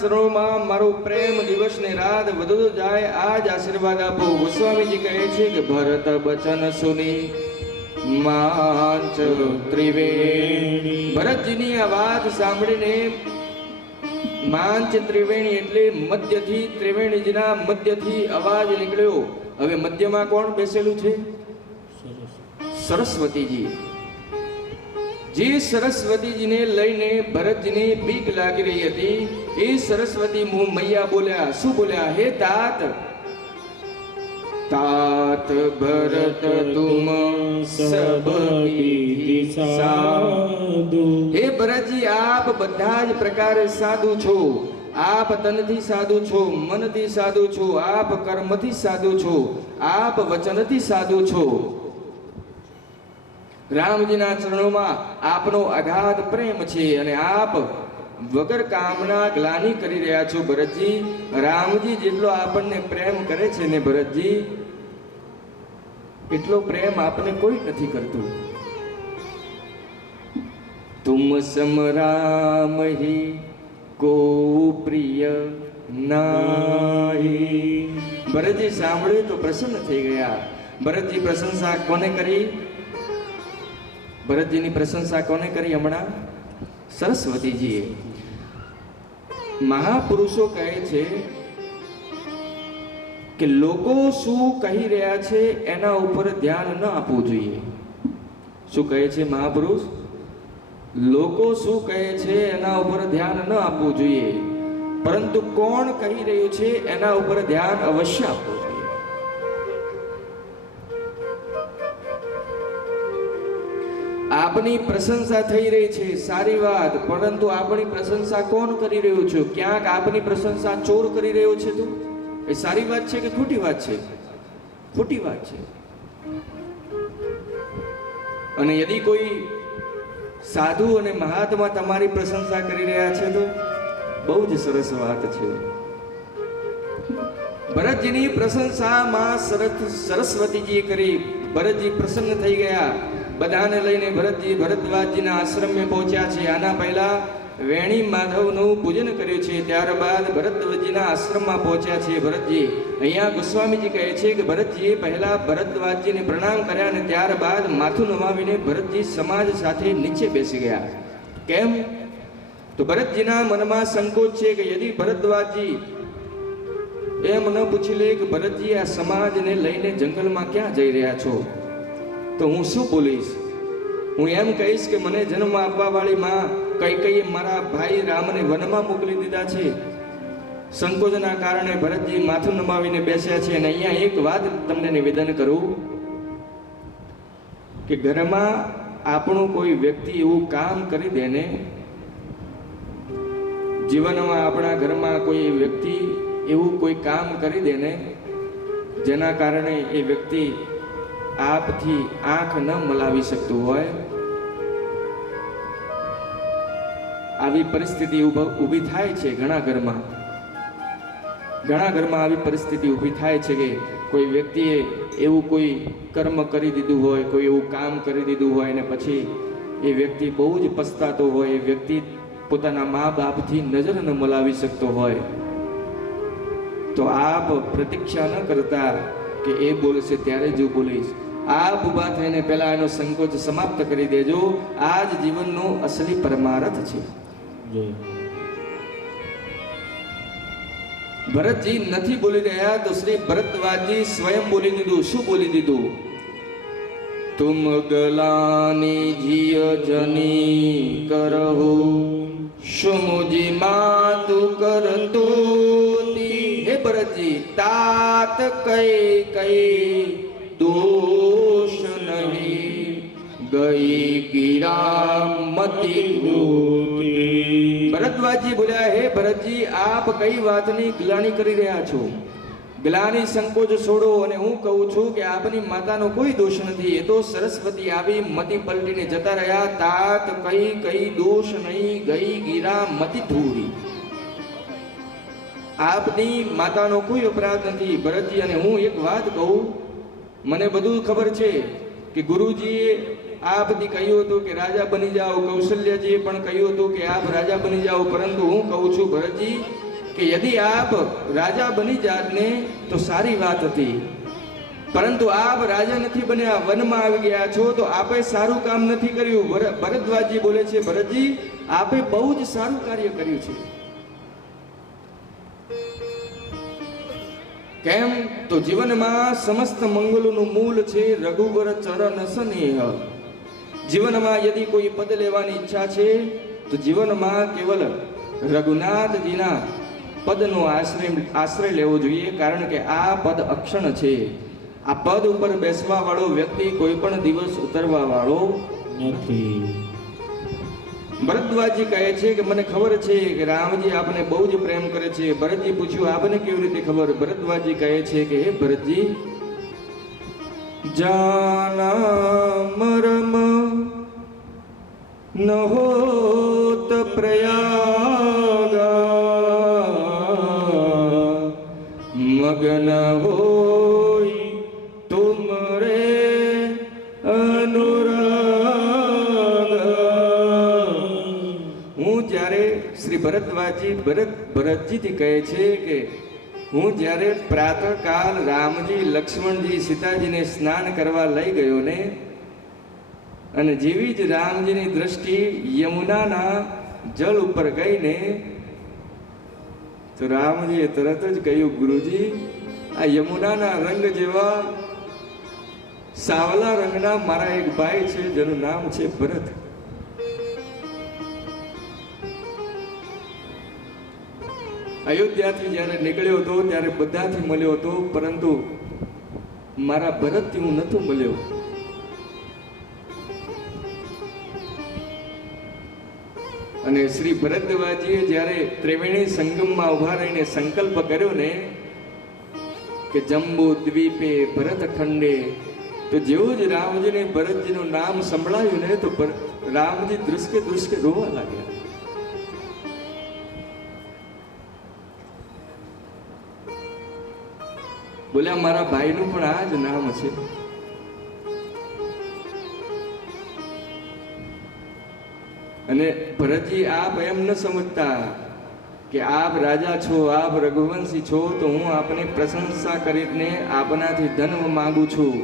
ચરણોમાં મારો પ્રેમ દિવસ ને રાત વધતો જાય, આજ આશીર્વાદ આપો. ગોસ્વામીજી કહે છે કે ભરત બચન સુની માંચ ત્રિવેણી. ભરતજીની આ વાત સાંભળીને માંચ ત્રિવેણી એટલે મધ્યથી, ત્રિવેણીજીના મધ્યથી અવાજ નીકળ્યો. હવે મધ્યમાં કોણ બેસેલું છે? સરસ્વતીજી. જે સરસ્વતીજીને લઈને ભરતજીને બીક લાગી રહી હતી, એ સરસ્વતી મું મૈયા બોલ્યા. શું બોલ્યા? હે તાત, तात भरत तुम सब कीर्ति साधु. हे भरतजी, આપ બધા જ પ્રકારે સાધુ છો. આપ તનથી સાધુ છો, મનથી સાધુ છો, આપ કર્મથી સાધુ છો, આપ વચનથી સાધુ છો. રામજીના ચરણોમાં આપનો અગાધ પ્રેમ છે અને આપ વગર કામના ગ્લાનિ કરી રહ્યા છો. ભરતજી, રામજી જેટલો આપણને પ્રેમ કરે છે ને ભરતજી, એટલો પ્રેમ આપને કોઈ નથી કરતું. તુમ સમ રામ હી કો પ્રિય નાહી. ભરતજી સાંભળ્યું તો પ્રસન્ન થઈ ગયા. ભરતજી પ્રશંસા કોને કરી? ભરતજીની પ્રશંસા કોને કરી? હમણાં સરસ્વતીજીએ. મહાપુરુષો કહે છે કે લોકો શું કહી રહ્યા છે એના ઉપર ધ્યાન ન આપવું જોઈએ. શું કહે છે મહાપુરુષ? લોકો શું કહે છે એના ઉપર ધ્યાન ન આપવું જોઈએ, પરંતુ કોણ કહી રહ્યું છે એના ઉપર ધ્યાન અવશ્ય આપવું જોઈએ. આપની પ્રશંસા થઈ રહી છે, સારી વાત, પરંતુ આપણી પ્રશંસા કોણ કરી રહ્યું છે? ક્યાંક આપની પ્રશંસા ચોર કરી રહ્યો છે. તો એ સારી વાત છે કે ખોટી વાત છે? ખોટી વાત છે. અને યદી કોઈ સાધુ અને મહાત્મા તમારી પ્રશંસા કરી રહ્યા છે તો બહુ જ સરસ વાત છે. ભરતજીની પ્રશંસામાં સરસ્વતીજીએ કરી. ભરતજી પ્રસન્ન થઈ ગયા. બધાને લઈને ભરતજી ભરદ્વાજજીના આશ્રમે પહોંચ્યા છે. આના પહેલા વેણી માધવનું પૂજન કર્યું છે, ત્યારબાદ ભરદ્વાજજીના આશ્રમમાં પહોંચ્યા છે ભરતજી. અહીંયા ગોસ્વામીજી કહે છે કે ભરતજીએ પહેલા ભરદ્વાજજીને પ્રણામ કર્યા અને ત્યારબાદ માથું નમાવીને ભરતજી સમાજ સાથે નીચે બેસી ગયા. કેમ? તો ભરતજીના મનમાં સંકોચ છે કે યદી ભરદ્વાજજી એમ ન પૂછી લે કે ભરતજી આ સમાજને લઈને જંગલમાં ક્યાં જઈ રહ્યા છો, તો હું શું બોલીશ? હું એમ કહીશ કે મને જન્મ આપવા વાળી માં કૈકેયીએ મારા ભાઈ રામને વનમાં મોકલી દીધા છે. સંકોચના કારણે ભરતજી માથું નમાવીને બેસ્યા છે. અને અહીંયા એક વાત તમને નિવેદન કરું કે ઘરમાં આપણું કોઈ વ્યક્તિ એવું કામ કરી દે ને, જીવનમાં આપણા ઘરમાં કોઈ વ્યક્તિ એવું કોઈ કામ કરી દે ને, જેના કારણે એ વ્યક્તિ આપથી આંખ ન મલાવી શકતું હોય, આવી પરિસ્થિતિ ઊભી થાય છે ઘણા ઘરમાં. ઘણા ઘરમાં આવી પરિસ્થિતિ ઊભી થાય છે કે કોઈ વ્યક્તિએ એવું કોઈ કર્મ કરી દીધું હોય, કોઈ એવું કામ કરી દીધું હોય ને પછી એ વ્યક્તિ બહુ જ પસ્તાતો હોય, એ વ્યક્તિ પોતાના મા બાપથી નજર ન મલાવી શકતો હોય, તો આપ પ્રતીક્ષા ન કરતા કે એ બોલશે ત્યારે જ હું બોલીશ. આપ ઊભા થઈને પહેલા એનો સંકોચ સમાપ્ત કરી દેજો. આ જ જીવનનો અસલી પરમાર્થ છે. ભરતજી નથી બોલી રહ્યા તો શ્રી ભરદ્વાજજી સ્વયં બોલી દીધું. શું બોલી દીધું? તુમ ગલાની જીય જની કરહુ સુમુજી માતુ કરતો. હે ભરતજી, तात કઈ કઈ दोष नहीं गई गिरा मति धूती. ભરદ્વાજજી બોલ્યા, હે ભરતજી, આપ કઈ વાતની ગ્લાનિ કરી રહ્યા છો? ગ્લાનિ સંકોચ છોડો અને હું કહું છું કે આપની માતાનો કોઈ દોષ નથી. એ તો સરસ્વતી આવી મતિ પલટીને જતા રહ્યા. तात કઈ કઈ દોષ નહીં ગઈ ગીરા મતિ ધૂરી. આપની માતાનો કોઈ અપરાધ નથી ભરતજી. અને હું એક વાત કહું, મને બધું ખબર છે કે ગુરુજીએ આપથી કહ્યું હતું કે રાજા બની જાઓ, કૌશલ્યજીએ પણ કહ્યું હતું કે આપ રાજા બની જાઓ, પરંતુ હું કહું છું ભરતજી કે યદि આપ રાજા બની જાત ને તો સારી વાત હતી, પરંતુ આપ રાજા નથી બન્યા, વનમાં આવી ગયા છો તો આપે સારું કામ નથી કર્યું. ભરદ્વાજજી બોલે છે, ભરતજી આપે બહુ જ સારું કાર્ય કર્યું છે. કેમ તો જીવનમાં સમસ્ત મંગલોનું મૂળ છે રઘુવર ચરણ સ્નેહ. જીવનમાં યદિ કોઈ પદ લેવાની ઈચ્છા છે તો જીવનમાં કેવલ રઘુનાથજીના પદનો આશ્રય લેવો જોઈએ, કારણ કે આ પદ અક્ષણ છે. આ પદ ઉપર બેસવા વાળો વ્યક્તિ કોઈ પણ દિવસ ઉતરવા વાળો નથી. ભરદ્વાજજી કહે છે કે મને ખબર છે કે રામજી આપને બહુ જ પ્રેમ કરે છે. ભરતજી પૂછ્યું આપને કેવી રીતે ખબર? ભરદ્વાજજી કહે છે કે હે ભરતજી, જાના મરમ ન હોત પ્રયાગા, મગન હોય તુમરે અનુરાગ. હું જ્યારે શ્રી ભરતજીથી કહે છે કે હું જ્યારે પ્રાતઃકાલ રામજી, લક્ષ્મણજી, સીતાજીને સ્નાન કરવા લઈ ગયો ને, અને જેવી જ રામજીની દ્રષ્ટિ યમુનાના જળ ઉપર ગઈ ને, તો રામજીએ તરત જ કહ્યું, ગુરુજી આ યમુનાના રંગ જેવા સાવલા રંગના મારા એક ભાઈ છે જેનું નામ છે ભરત. અયોધ્યાથી જ્યારે નીકળ્યો હતો ત્યારે બધાથી મળ્યો હતો, પરંતુ મારા ભરતથી હું નહોતો મળ્યો. અને શ્રી ભરદ્વાજીએ જ્યારે ત્રિવેણી સંગમમાં ઉભા રહીને સંકલ્પ કર્યો ને કે જંબુ દ્વીપે ભરત ખંડે, તો જેવું જ રામજીને ભરતજીનું નામ સંભળાયું ને તો રામજી ધ્રુસકે ધ્રુસકે રોવા લાગ્યા. બોલ્યા મારા ભાઈનું પણ આ જ નામ છે. અને ભરતજી આપ એમ ન સમજતા કે આપ રાજા છો, આપ રઘુવંશી છો, તો હું આપને પ્રશંસા કરીને આપનાથી ધન માંગુ છું.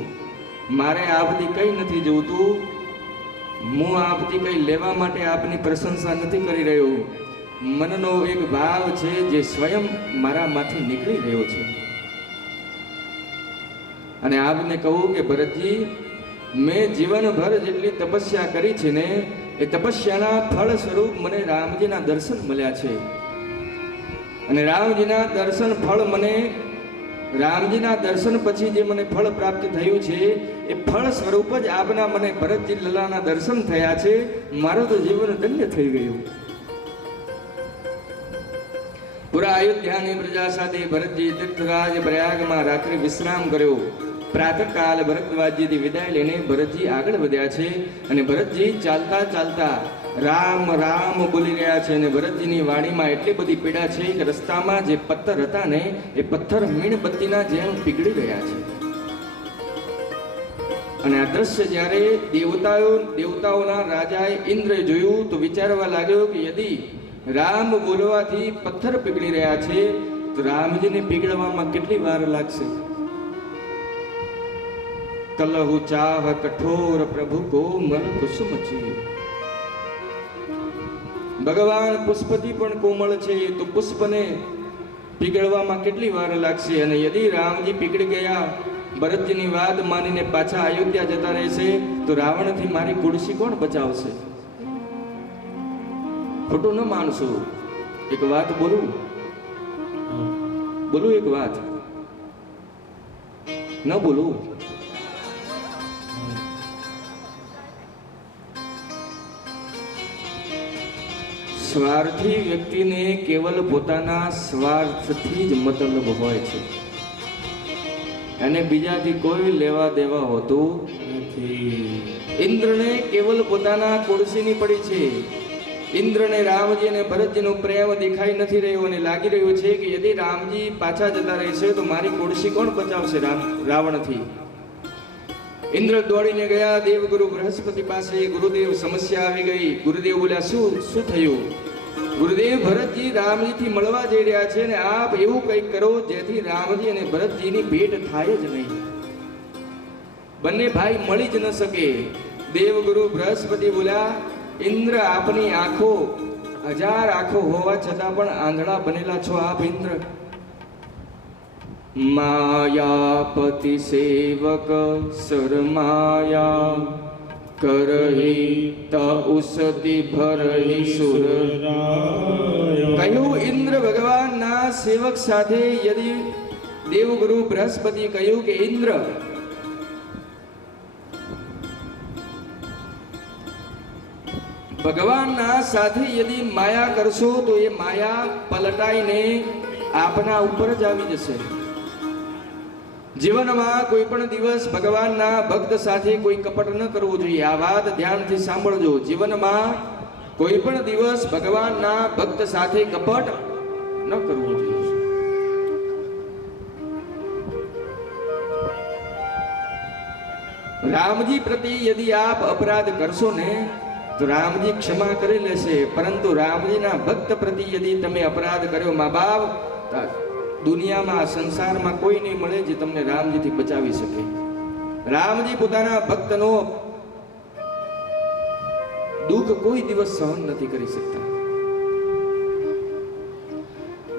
મારે આપથી કઈ નથી જોતું. હું આપથી કઈ લેવા માટે આપની પ્રશંસા નથી કરી રહ્યો. મનનો એક ભાવ છે જે સ્વયં મારામાંથી નીકળી રહ્યો છે. અને આપને કહું કે ભરતજી, મેં જીવનભર જેટલી તપસ્યા કરી છે ને, એ તપસ્યાના ફળ સ્વરૂપ મને રામજીના દર્શન મળ્યા છે. અને રામજીના દર્શન ફળ મને, રામજીના દર્શન પછી જે મને ફળ પ્રાપ્ત થયું છે એ ફળ સ્વરૂપ જ આપના મને ભરતજી લલાના દર્શન થયા છે. મારું તો જીવન ધન્ય થઈ ગયું. પૂરા અયોધ્યાની પ્રજા સાથે ભરતજી તીર્થરાજ પ્રયાગમાં રાત્રિ વિશ્રામ કર્યો. પ્રાતઃકાલ ભરદ્વાજજીથી વિદાય લઈને ભરતજી આગળ વધ્યા છે. અને ભરતજી ચાલતા ચાલતા રામ રામ બોલી રહ્યા છે. અને ભરતજીની વાણીમાં એટલી બધી પીડા છે કે રસ્તામાં જે પથ્થર હતા ને એ પથ્થર મીણબત્તીના જેમ પીગળી રહ્યા છે. અને આ દ્રશ્ય જ્યારે દેવતાઓના રાજાએ ઇન્દ્રએ જોયું તો વિચારવા લાગ્યો કે યદિ રામ બોલવાથી પથ્થર પીગળી રહ્યા છે તો રામજીને પીગળવામાં કેટલી વાર લાગશે. કલહુ ચાહ કઠોર પ્રભુ કો મન કુસુમ છે. ભગવાન પુષ્પથી પણ કોમળ છે, તો પુષ્પને પીગળવામાં કેટલી વાર લાગશે. અને યદિ રામજી પીગળી ગયા, ભરતજીની વાત માનીને પાછા અયોધ્યા જતા રહેશે, તો રાવણથી મારી કુડસી કોણ બચાવશે? ખોટું ન માનશો. એક વાત બોલું એક વાત ન બોલું. સ્વાર્થી વ્યક્તિને કેવલ પોતાના સ્વાર્થથી જ મતલબ હોય છે, અને બીજાથી કોઈ લેવા દેવા હોતું નથી. ઇન્દ્રને કેવલ પોતાના કુડસીની પડી છે. ઇન્દ્રને રામજી અને ભરતજીનો પ્રેમ દેખાઈ નથી રહ્યો અને લાગી રહ્યું છે કે યદિ રામજી પાછા જતા રહેશે તો મારી કુડસી કોણ બચાવશે રાવણથી. ઇન્દ્ર દોડીને ગયા દેવગુરુ બૃહસ્પતિ પાસે. ગુરુદેવ સમસ્યા આવી ગઈ. ગુરુદેવ બોલ્યા શું થયું? ગુરુદેવ ભરતજી રામજીથી મળવા જઈ રહ્યા છે અને આપ એવું કંઈક કરો જેથી રામજી અને ભરતજીની ભેટ થાય જ નહીં. બંને ભાઈ મળી જ ન શકે. દેવગુરુ બૃહસ્પતિ બોલ્યા, ઇન્દ્ર આપની આંખો 1000 આંખો હોવા છતાં પણ આંધળા બનેલા છો આપ ઇન્દ્ર. માયાપતિ સેવક સરમાયા કરહી ત ઉસતિ ભરહી સુર. કહ્યું ઇન્દ્ર ભગવાનના સેવક સાથે યદિ દેવગુરુ બૃહસ્પતિ કહ્યું કે ઇન્દ્ર ભગવાનના સાથે યદિ માયા કરશો તો એ માયા પલટાઈને આપના ઉપર જ આવી જશે. જીવનમાં કોઈ પણ દિવસ ભગવાનના ભક્ત સાથે કોઈ કપટ ન કરવું જોઈએ. આ વાત ધ્યાનથી સાંભળજો. જીવનમાં કોઈ પણ દિવસ ભગવાનના ભક્ત સાથે કપટ ન કરવું જોઈએ. રામજી પ્રતિ યદિ આપ અપરાધ કરશો ને તો રામજી ક્ષમા કરી લેશે, પરંતુ રામજીના ભક્ત પ્રતિ યદિ તમે અપરાધ કર્યો, મા બાપ, દુનિયામાં સંસારમાં કોઈ નહીં મળે જે તમને રામજીથી બચાવી શકે. રામજી પોતાના ભક્તનો દુઃખ કોઈ દિવસ સહન નથી કરી શકતા.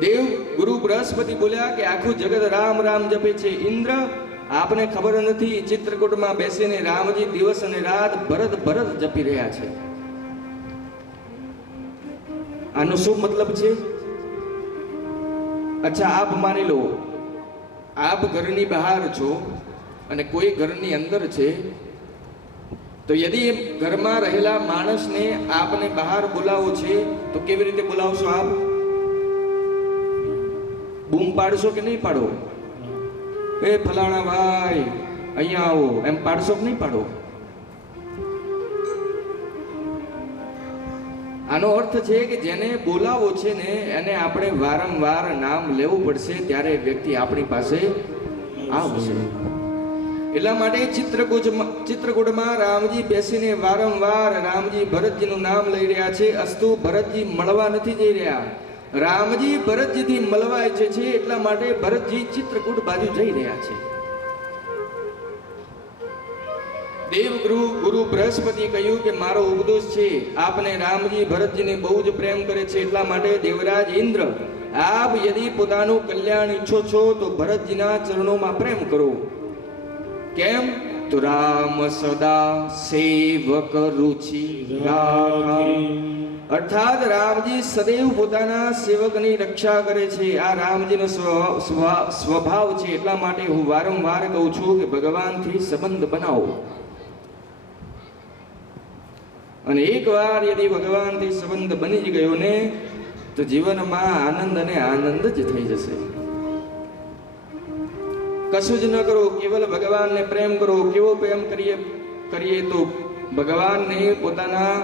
દેવ ગુરુ બૃહસ્પતિ બોલ્યા કે આખું જગત રામ રામ જપે છે. ઇન્દ્ર આપને ખબર નથી, ચિત્રકૂટમાં બેસીને રામજી દિવસ અને રાત ભરત ભરત જપી રહ્યા છે. આનો શું મતલબ છે? અચ્છા, આપ માની લો આપ ઘરની બહાર છો અને કોઈ ઘરની અંદર છે, તો યદિ ઘરમાં રહેલા માણસને આપને બહાર બોલાવો છે તો કેવી રીતે બોલાવશો? આપ બૂમ પાડશો કે નહીં પાડો? એ ફલાણા ભાઈ અહીંયા આવો એમ પાડશો કે નહીં પાડો? આનો અર્થ છે કે જેને બોલાવો છે ને એને આપણે વારંવાર નામ લેવું પડશે, ત્યારે વ્યક્તિ આપણી પાસે આવશે. એટલા માટે ચિત્રકૂટમાં રામજી બેસીને વારંવાર રામજી ભરતજીનું નામ લઈ રહ્યા છે. અસ્તુ ભરતજી મળવા નથી જઈ રહ્યા, રામજી ભરતજીથી મળવા ઈચ્છે છે, એટલા માટે ભરતજી ચિત્રકૂટ બાજુ જઈ રહ્યા છે. દેવગુરુ બૃહસ્પતિ કહ્યું કે મારો ઉપદેશ છે, આપને રામજી ભરતજીને બહુ જ પ્રેમ કરે છે, એટલા માટે દેવરાજ ઇન્દ્ર આપ યદિ પોતાનું કલ્યાણ ઈચ્છો છો તો ભરતજીના ચરણોમાં પ્રેમ કરો. કેમ? તો રામ સદા સેવક રુચિ રાખા, અર્થાત રામજી સદૈવ પોતાના સેવકની રક્ષા કરે છે. આ રામજીનો સ્વભાવ છે. એટલા માટે હું વારંવાર કહું છું કે ભગવાનથી સંબંધ બનાવો. અને એકવાર યદિ ભગવાનથી સંબંધ બની જ ગયો ને તો જીવનમાં આનંદ અને આનંદ જ થઈ જશે. કશું જ ન કરો, કેવલ ભગવાનને પ્રેમ કરો. કેવો પ્રેમ કરીએ તો ભગવાનને પોતાના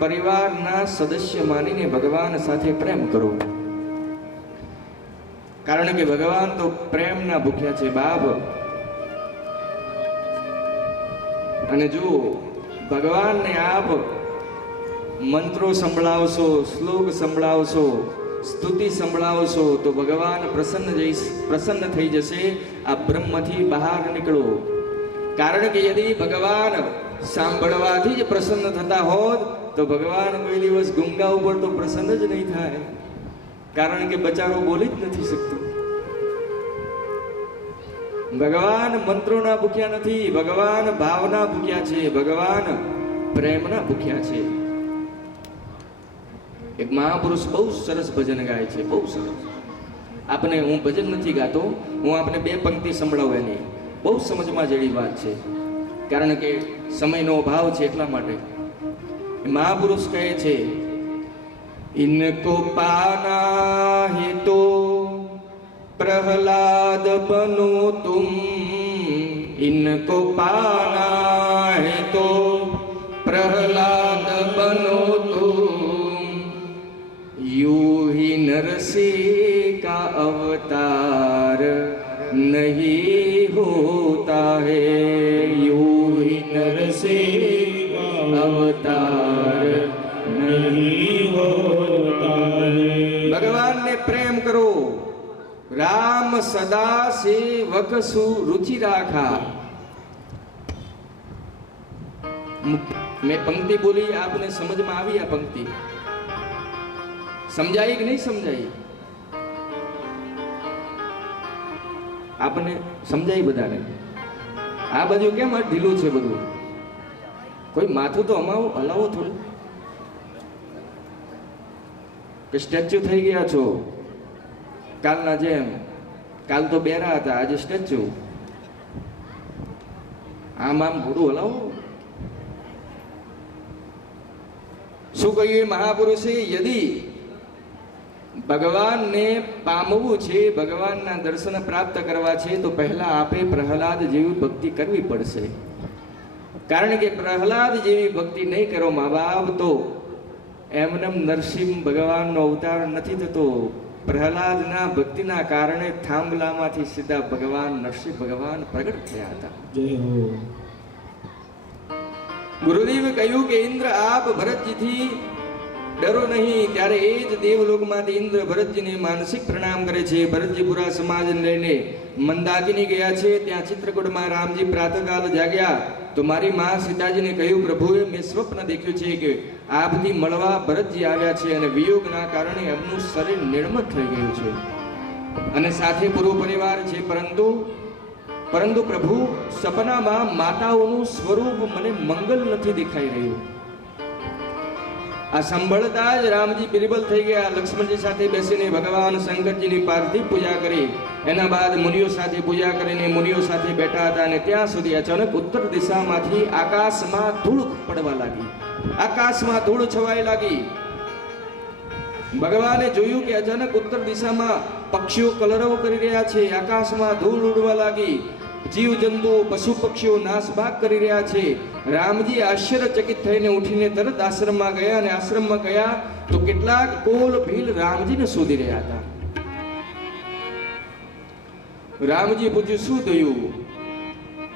પરિવારના સદસ્ય માનીને ભગવાન સાથે પ્રેમ કરો. કારણ કે ભગવાન તો પ્રેમના ભૂખ્યા છે બાપ. અને જો ભગવાનને આપ મંત્રો સંભળાવશો, શ્લોક સંભળાવશો, સ્તુતિ સંભળાવશો તો ભગવાન પ્રસન્ન થઈ જશે. આ બ્રહ્મથી બહાર નીકળો. કારણ કે યદિ ભગવાન સાંભળવાથી જ પ્રસન્ન થતા હોત તો ભગવાન કોઈ દિવસ ગુંગા ઉપર તો પ્રસન્ન જ નહીં થાય. કારણ કે બચારો બોલી જ નથી શકતો. ભગવાન મંત્રોના ભૂખ્યા નથી, ભગવાન ભાવના ભૂખ્યા છે, ભગવાન પ્રેમના ભૂખ્યા છે. એક મહાપુરુષ બહુ સરસ ભજન ગાય છે, બહુ સરસ. આપને હું ભજન નથી ગાતો, હું આપને 2 પંક્તિ સંભળાવું. એની બહુ સમજમાં જેવી વાત છે, કારણ કે સમયનો અભાવ છે એટલા માટે. મહાપુરુષ કહે છે, ઇनको पाना है तो प्रहलाद बनो तुम, इनको पाना है तो प्रहलाद बनो तुम, यूं ही नरसिंह का अवतार नहीं होता है, यूं ही नरसिंह का अवतार नहीं होता ભગવાનને પ્રેમ કરો. રામ સદા સેવક રુચિ રાખા. મેં પંક્તિ બોલી, આપને સમજમાં આવી? આ પંક્તિ સમજાઈ કે નહીં સમજાઈ? આપને સમજાઈ બધાને? આ બાજુ કેમ આ ઢીલું છે બધું? કોઈ માથું તો હલાવો થોડું. કે સ્ટેચ્યુ થઈ ગયા છો કાલના જેમ? કાલ તો બેરા હતા, આજે સ્ટેચ્યુ. આમ થોડું હલાવો. શું કહ્યું એ મહાપુરુષે? યદી ભગવાનને પામવું છે, ભગવાનના દર્શન પ્રાપ્ત કરવા છે, તો પહેલા આપે પ્રહલાદ જેવી ભક્તિ કરવી પડશે. કારણ કે પ્રહલાદ જેવી ભક્તિ નહીં કરો મા બાપ, તો એમનેમ નરસિંહ ભગવાનનો અવતાર નથી થતો. પ્રહલાદના ભક્તિના કારણે થાંભલામાંથી સીધા ભગવાન નરસિંહ ભગવાન પ્રગટ થયા હતા. જય હો. ગુરુદેવે કહ્યું કે ઇન્દ્ર આપ ભરતજીથી ડરો નહીં. ત્યારે એ જ દેવલોકમાંથી ઇન્દ્ર ભરતજીને માનસિક પ્રણામ કરે છે. ભરતજી પૂરા સમાજને લઈને મંદાકિની ગયા છે. ત્યાં ચિત્રકૂટમાં રામજી પ્રાતઃકાલ જાગ્યા તો મારી મા સીતાજીને કહ્યું, પ્રભુએ મેં સ્વપ્ન દેખ્યું છે કે આપથી મળવા ભરતજી આવ્યા છે અને વિયોગના કારણે એમનું શરીર નિર્મળ થઈ ગયું છે અને સાથે પૂરો પરિવાર છે. પરંતુ પ્રભુ, સપનામાં માતાઓનું સ્વરૂપ મને મંગલ નથી દેખાઈ રહ્યું. આ સાંભળતા જ રામજી બિરબલ થઈ ગયા. લક્ષ્મણજી સાથે બેસીને ભગવાન શંકરજીની પાર્થિવ પૂજા કરી. એના બાદ મુનિઓ સાથે પૂજા કરીને મુનિઓ સાથે બેઠા હતા અને ત્યાં સુધી અચાનક ઉત્તર દિશામાંથી આકાશમાં ધૂળ પડવા લાગી. આકાશમાં ધૂળ છવાઈ લાગી. ભગવાને જોયું કે અચાનક ઉત્તર દિશામાં પક્ષીઓ કલરવ કરી રહ્યા છે. આકાશમાં ધૂળ ઉડવા લાગી. જીવ જંતુઓ પશુ પક્ષીઓ નાસભાગ કરી રહ્યા છે. રામજી આશ્ચર્યચકિત થઈને ઉઠીને તરત આશ્રમમાં ગયા અને આશ્રમમાં ગયા તો કેટલાક કોલ ભીલ રામજીને શોધી રહ્યા હતા. રામજી પૂછ્યું, શું થયું?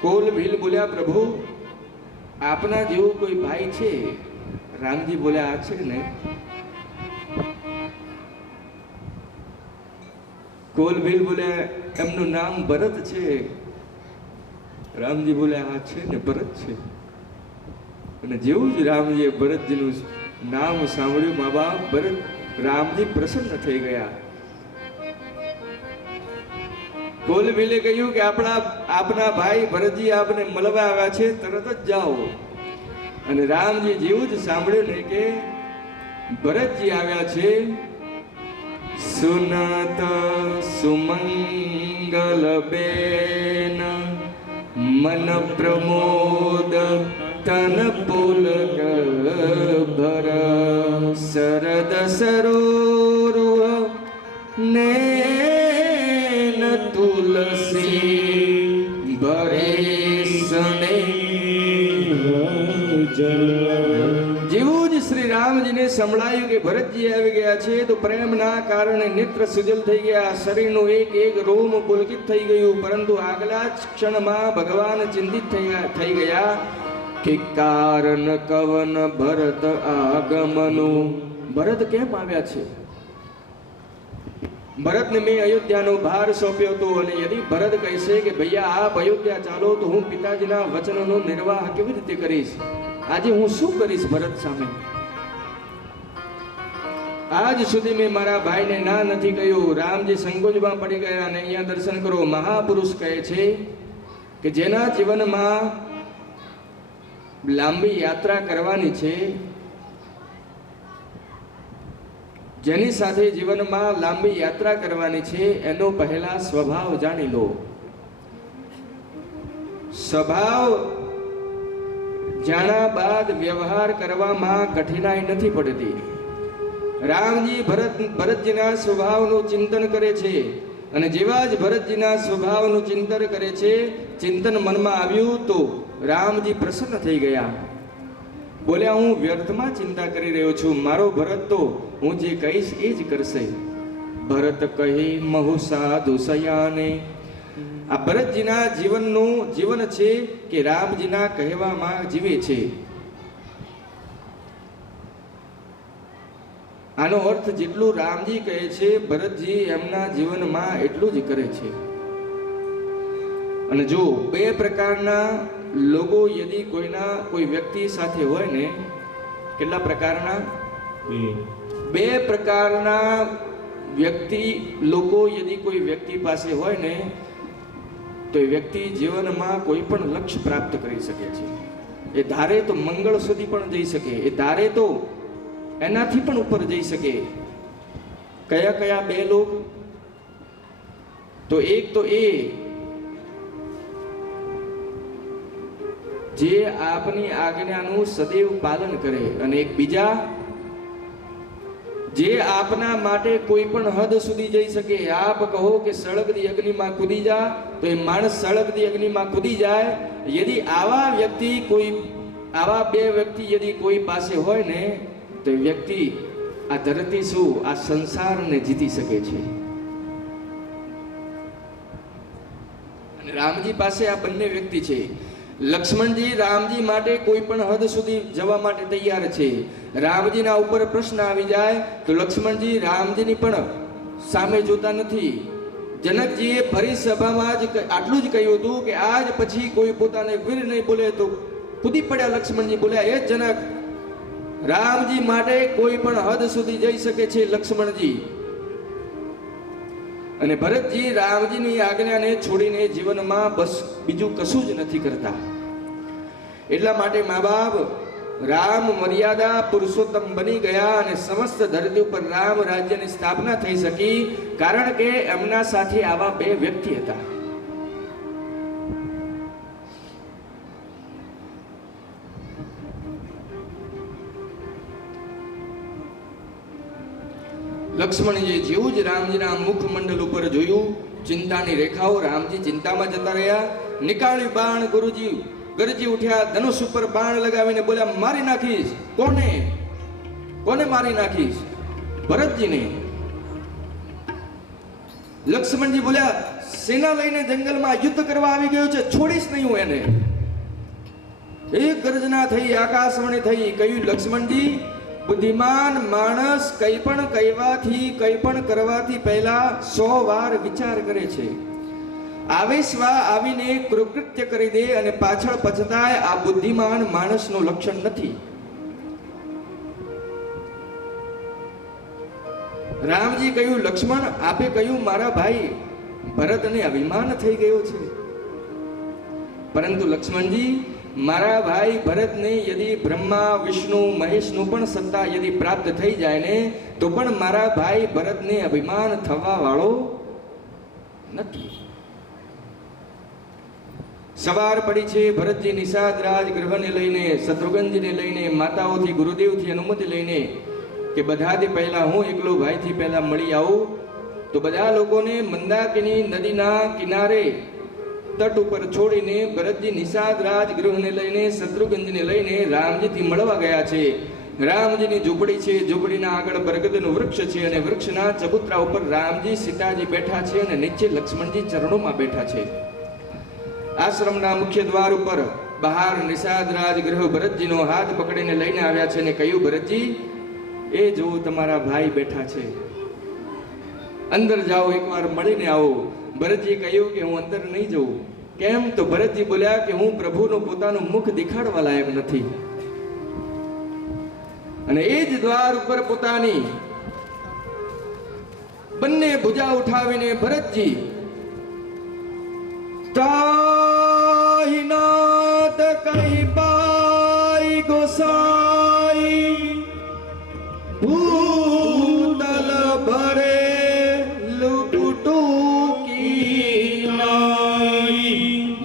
કોલ ભીલ બોલ્યા, પ્રભુ આપના જેવો કોઈ ભાઈ છે? રામજી બોલ્યા, આ છે ને. કોલ ભીલ બોલ્યા, એમનું નામ ભરત છે. રામજી બોલ્યા, આ છે ને, ભરત છે. અને જેવું જ રામજીએ ભરતજીનું નામ સાંભળ્યું, મા બાપ ભરત રામજી પ્રસન્ન થઈ ગયા. કોલભીલે કહ્યું કે આપના ભાઈ ભરતજી આપને મળવા આવ્યા છે, તરત જ જાઓ. અને રામજી જેવું જ સાંભળ્યું ને કે ભરતજી આવ્યા છે. સુનત સુમંગલ બેન મન પ્રમોદ તન પુલક ભર શરદ સરોરુહ નેન તુલસી ભરે સને જેવું જ શ્રી રામજીને સંભળાયું કે ભરતજી આવી ગયા છે તો પ્રેમના કારણે નેત્ર સુજલ થઈ ગયા, શરીરનું એક એક રોમ પુલકિત થઈ ગયું. પરંતુ આગલા જ ક્ષણમાં ભગવાન ચિંતિત થઈ ગયા કે કારણ કવન ભરત આગમનું. ભરત કેમ આવ્યા છે? ભરતને મેં અયોધ્યાનો ભાર સોંપ્યો હતો અને યદી ભરત કહેશે કે ભૈયા આપ અયોધ્યા ચાલો તો હું પિતાજીના વચનનો નિર્વાહ કેવી રીતે કરીશ? આજે હું શું કરીશ ભરત સામે? આજ સુધી મેં મારા ભાઈને ના નથી કહ્યું. રામજી સંકોચમાં પડી ગયા અને અહીંયા દર્શન કરો. મહાપુરુષ કહે છે કે જેના જીવનમાં લાંબી યાત્રા કરવાની છે, જેની સાથે જીવનમાં લાંબી યાત્રા કરવાની છે, એનો પહેલા સ્વભાવ જાણી લો. સ્વભાવ જાણ્યા બાદ વ્યવહાર કરવામાં કઠિનાઈ નથી પડતી. રામજી ભરતજીના સ્વભાવનું ચિંતન કરે છે અને જેવા જ ભરતજીના સ્વભાવનું ચિંતન કરે છે, ચિંતન મનમાં આવ્યું તો રામજી પ્રસન્ન થઈ ગયા. બોલ્યા, હું વ્યર્થમાં ચિંતા કરી રહ્યો છું, મારો ભરત તો હું જે કહીશ એ જ કરશે. ભરત કહી મહુ સાધુ સયાને. આ ભરતજીના જીવનનું જીવન છે કે રામજીના કહેવામાં જીવે છે. આનો અર્થ જેટલું રામજી કહે છે ભરતજી એમના જીવનમાં એટલું જ કરે છે. અને જો બે પ્રકારના લોકો યદી કોઈ વ્યક્તિ સાથે હોય ને, કેટલા પ્રકારના? બે પ્રકારના લોકો યદી કોઈ વ્યક્તિ પાસે હોય ને, તો એ વ્યક્તિ જીવનમાં કોઈ પણ લક્ષ્ય પ્રાપ્ત કરી શકે છે. એ ધારે તો મંગળ સુધી પણ જઈ શકે, એ ધારે તો એનાથી પણ ઉપર જઈ શકે. કયા કયા બે લોક? તો એક તો એ જે આપની આજ્ઞાનું સદૈવ પાલન કરે, અને એક બીજા જે આપના માટે કોઈ પણ હદ સુધી જઈ શકે. આપ કહો કે સળગતી અગ્નિમાં કૂદી જા, તો એ માણસ સળગતી અગ્નિમાં કૂદી જાય. યદી આવા બે વ્યક્તિ યદી કોઈ પાસે હોય ને, તો એ વ્યક્તિ આ ધરતી શું આ સંસારને જીતી શકે છે. અને રામજી પાસે આ બંને વ્યક્તિ છે. લક્ષ્મણજી રામજી માટે કોઈ પણ હદ સુધી જવા માટે તૈયાર છે. રામજીના ઉપર પ્રશ્ન આવી જાય તો લક્ષ્મણજી રામજીની પણ સામે જોતા નથી. જનકજીએ ફરી સભામાં જ આટલું જ કહ્યું હતું કે આજ પછી કોઈ પોતાને વીર નહીં બોલે તો કૂદી પડ્યા. લક્ષ્મણજી બોલ્યા, એ જનક, રામજી માટે કોઈ પણ હદ સુધી જઈ શકે છે લક્ષ્મણજી. અને ભરતજી રામજીની આજ્ઞાને છોડીને જીવનમાં બસ બીજું કશું જ નથી કરતા. એટલા માટે મા બાપ રામ મર્યાદા પુરુષોત્તમ બની ગયા અને સમસ્ત ધરતી ઉપર રામ રાજ્યની સ્થાપના થઈ શકી, કારણ કે એમના સાથે આવા બે વ્યક્તિ હતા. લક્ષ્મણજીએ જેવું જ રામજીના મુખમંડળ ઉપર જોયું, ચિંતાની રેખાઓ, રામજી ચિંતામાં જતા રહ્યા. નિકાળી બાણ ગુરુજી ગરજી ઉઠ્યા, ધનુષ ઉપર બાણ લગાવીને બોલ્યા, મારી નાખીશ. કોને મારી નાખીશ? ભરતજીને. લક્ષ્મણજી બોલ્યા, સેના લઈને જંગલમાં યુદ્ધ કરવા આવી ગયો છે, છોડીશ નહીં હું એને. એક ગર્જના થઈ, આકાશવાણી થઈ. કહ્યું, લક્ષ્મણજી, બુદ્ધિમાન માણસ કંઈ પણ કહેવાથી કંઈ પણ કરવાથી પહેલા 100 વાર વિચાર કરે છે. આવેશમાં આવીને કૃત્ય કરી દે અને પાછળ પછતાય, આ બુદ્ધિમાન માણસનું લક્ષણ નથી. રામજી કહ્યું, લક્ષ્મણ, આપે કહ્યું મારા ભાઈ ભરતને અભિમાન થઈ ગયો છે, પરંતુ લક્ષ્મણજી, મારા ભાઈ ભરતને યદી બ્રહ્મા વિષ્ણુ મહેશનું પણ સત્તા યદી પ્રાપ્ત થઈ જાય ને, તો પણ મારા ભાઈ ભરતને અભિમાન થવા વાળો નથી. સવાર પડી છે. ભરતજી નિષાદ રાજ ગૃહને લઈને, શત્રુઘ્નજીને લઈને, માતાઓથી ગુરુદેવથી અનુમતિ લઈને કે બધાથી પહેલા હું એકલો ભાઈથી પહેલા મળી આવું. તો બધા લોકોને મંદાકિની નદીના કિનારે તટ ઉપર છોડીને ભરતજી નિષાદ રાજ ગૃહને લઈને, શત્રુઘ્નજીને લઈને રામજીથી મળવા ગયા છે. રામજીની ઝૂંપડી છે. ઝૂંપડીના આગળ બરગદનું વૃક્ષ છે અને વૃક્ષના ચબૂતરા ઉપર રામજી સીતાજી બેઠા છે અને નીચે લક્ષ્મણજી ચરણોમાં બેઠા છે. આશ્રમના મુખ્ય દ્વાર ઉપર બહાર નિષાદ રાજ ગૃહ ભરતજીનો હાથ પકડીને લઈને આવ્યા છે અને કહ્યું, ભરતજી, એ જો તમારા ભાઈ બેઠા છે, અંદર જાઓ, એકવાર મળીને આવો. ભરતજી કહ્યું કે હું અંદર નહીં જઉં. કેમ? તો ભરતજી બોલ્યા કે હું પ્રભુનું પોતાનું મુખ દેખાડવા લાયક નથી. અને એ જ દ્વાર ઉપર પોતાની બંને ભુજા ઉઠાવીને ભરતજી ત્રાહિનાથ કહી પાઈ ગોસાઈ ભૂતલ ભરે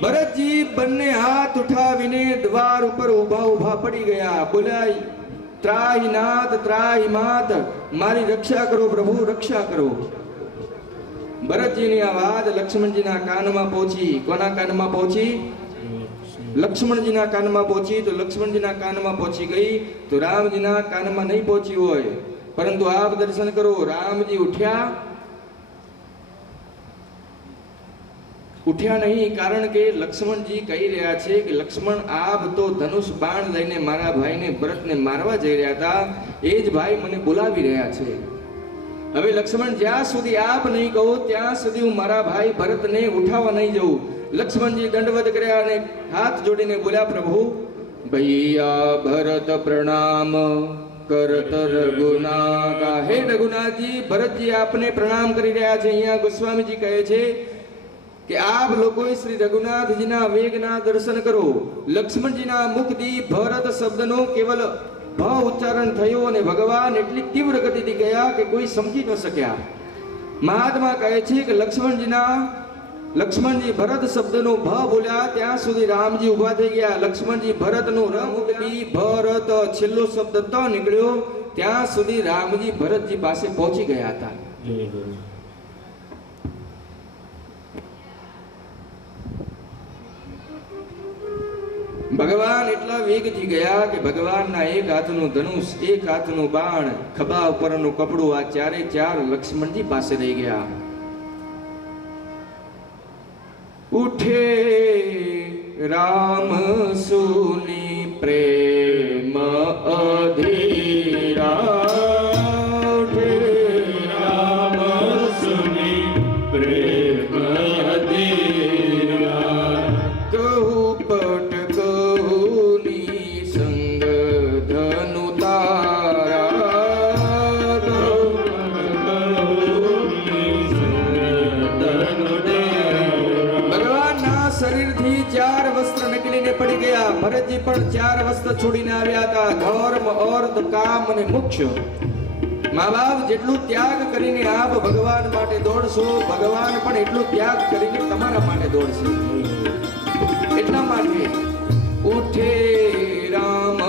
ભરતજી બંને હાથ ઉઠાવીને દ્વાર ઉપર ઊભા પડી ગયા. બોલ્યા, ત્રાહિનાથ ત્રાહિમાત, મારી રક્ષા કરો પ્રભુ, રક્ષા કરો. ભરતજીની આ વાત લક્ષ્મણજીના કાનમાં પહોંચી. કોના કાનમાં પહોંચી? લક્ષ્મણજીના કાનમાં પહોંચી. તો લક્ષ્મણજીના કાનમાં પહોંચી ગઈ તો રામજીના કાનમાં નહીં પહોંચી હોય. પરંતુ આપ દર્શન કરો, રામજી ઉઠ્યા ઉઠ્યા નહીં, કારણ કે લક્ષ્મણજી કહી રહ્યા છે કે લક્ષ્મણ આપ તો ધનુષ બાણ લઈને મારા ભાઈને ભરતને મારવા જઈ રહ્યા હતા, એ જ ભાઈ મને બોલાવી રહ્યા છે. હવે લક્ષ્મણ, જ્યાં સુધી આપ નહીં કહો ત્યાં સુધી હું મારા ભાઈ ભરતને ઉઠાવવા નહીં જઉં. લક્ષ્મણજી દંડવત કર્યા અને હાથ જોડીને બોલ્યા, પ્રભુ ભૈયા ભરત પ્રણામ કરત રઘુનાથ. હે રઘુનાથજી, ભરતજી આપને પ્રણામ કરી રહ્યા છે. અહીંયા ગોસ્વામીજી કહે છે કે આપ લોકોએ શ્રી રઘુનાથજીના વેગના દર્શન કરો. લક્ષ્મણજીના મુખથી ભરત શબ્દનો કેવલ ભ ઉચ્ચારણ થયો અને ભગવાન એટલી તીવ્ર ગતિથી ગયા કે કોઈ સમજી ન શક્યા. મહાત્મા કહે છે કે લક્ષ્મણજી ભરત શબ્દનો ભ બોલ્યા ત્યાં સુધી રામજી ઊભા થઈ ગયા. લક્ષ્મણજી ભરતનું ર મુખથી ભરત છેલ્લો શબ્દ ત નીકળ્યો ત્યાં સુધી રામજી ભરતજી પાસે પહોંચી ગયા હતા. ભગવાન એટલા વેગથી ગયા કે ભગવાનના એક હાથનું ધનુષ, એક હાથનું બાણ, ખભા ઉપરનું કપડું, આ ચારે ચાર લક્ષ્મણજી પાસે રહી ગયા. ઉઠે રામ સુની પ્રેમ અધીરા, ઉઠે રામ સુની પ્રેમ અધીરા, કહું પટ પડી ગયા. ભરતજી પણ ચાર વસ્ત્ર છોડીને આવ્યા હતા, ધર્મ, અર્થ, કામ અને મોક્ષ. મા બાપ જેટલું ત્યાગ કરીને આપ ભગવાન માટે દોડશો, ભગવાન પણ એટલું ત્યાગ કરીને તમારા માટે દોડશે. એટલા માટે ઉઠે રામ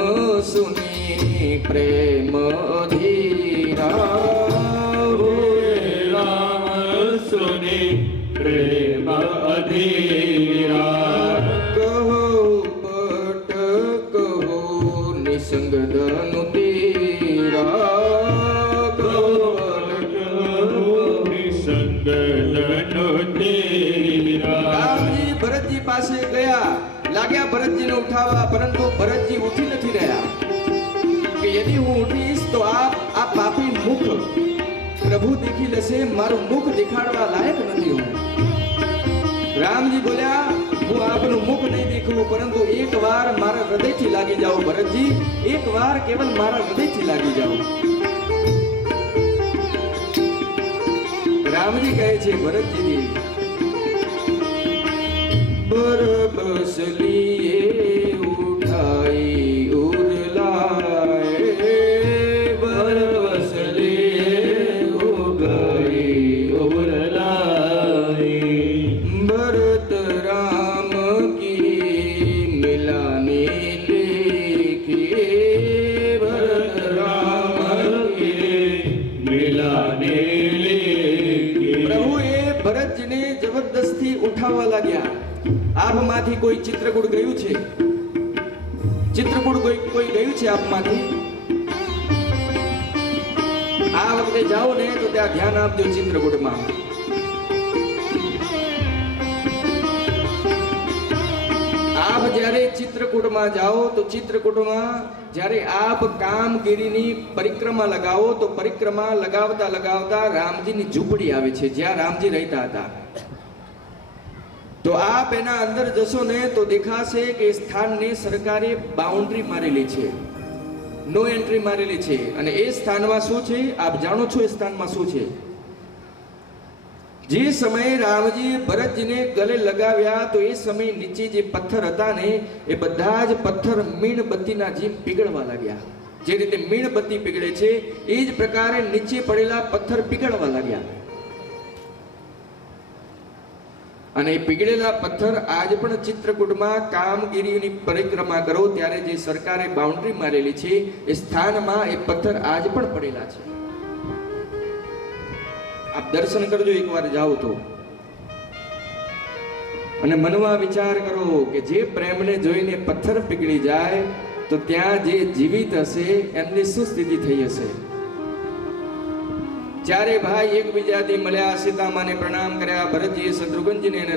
સુની પ્રેમ ધીરા, રામ સુની પ્રેમ અધીરા, સંગ ધનુ તેરા, સંગ ધનુ તેરા. રામજી ભરતજી પાસે ગયા, લાગ્યા ભરતજીને ઉઠાવવા, પરંતુ ભરતજી ઉઠી નથી રહ્યા કે યદી હું ઉઠીશ તો આ પાપી મુખ પ્રભુ દેખી લેશે, મારું મુખ દેખાડવા લાયક નથી હું. રામજી બોલ્યા, હું આપનું મુખ નહીં દેખું, પરંતુ એક વાર મારા હૃદયથી લાગી જાઓ ભરતજી, એક વાર કેવલ મારા હૃદયથી લાગી જાઓ. રામજી કહે છે ભરતજી, બરબસ લીએ ઉઠાઈ ઉરલાય, બરબસ લીએ ઉગાઈ ઉરલાય, ભરત રામ કી મિલાને લેખી, ભરત રામ કી મિલાને લેખી. પ્રભુએ ભરતજીને જબરદસ્તી ઉઠાવવા લાગ્યા. આપમાંથી કોઈ ચિત્રકૂટ ગયું છે? ચિત્રકૂટ કોઈ ગયું છે આપમાંથી? આ વખતે જાઓ ને તો ત્યાં ધ્યાન આપજો ચિત્રકૂટમાં. આપ જ્યારે ચિત્રકૂટમાં જાઓ તો ચિત્રકૂટમાં જ્યારે આપ કામગીરીની પરિક્રમા લગાવો તો પરિક્રમા લગાવતા લગાવતા રામજીની ઝૂંપડી આવે છે, જ્યાં રામજી રહેતા હતા. તો આપ એના અંદર જશો ને તો દેખાશે કે સ્થાનને સરકારે બાઉન્ડ્રી મારેલી છે, નો એન્ટ્રી મારેલી છે. અને એ સ્થાનમાં શું છે આપ જાણો છો? એ સ્થાનમાં શું છે? જે સમયે રામજી ભરતજીને ગલે લગાવ્યા તો એ સમયે નીચે જે પથ્થર હતા ને એ બધા જ પથ્થર મીણબત્તીના જેમ પીગળવા લાગ્યા. જે રીતે મીણબત્તી પીગળે છે એ જ પ્રકારે નીચે પડેલા પથ્થર પીગળવા લાગ્યા. અને એ પીગળેલા પથ્થર આજ પણ ચિત્રકૂટમાં કામગીરીની પરિક્રમા કરો ત્યારે જે સરકારે બાઉન્ડ્રી મારેલી છે એ સ્થાનમાં એ પથ્થર આજ પણ પડેલા છે. આપ દર્શન કરજો એકવાર જાઓ તો, અને મનમાં વિચાર કરો કે જે પ્રેમને જોઈને પથ્થર પીગળી જાય તો ત્યાં જે જીવિત હશે એમની શું સ્થિતિ થઈ હશે? ચારે ભાઈ એકબીજાથી મળ્યા, સીતામાને પ્રણામ કર્યા. ભરતજીએ શત્રુઘ્નજીને અને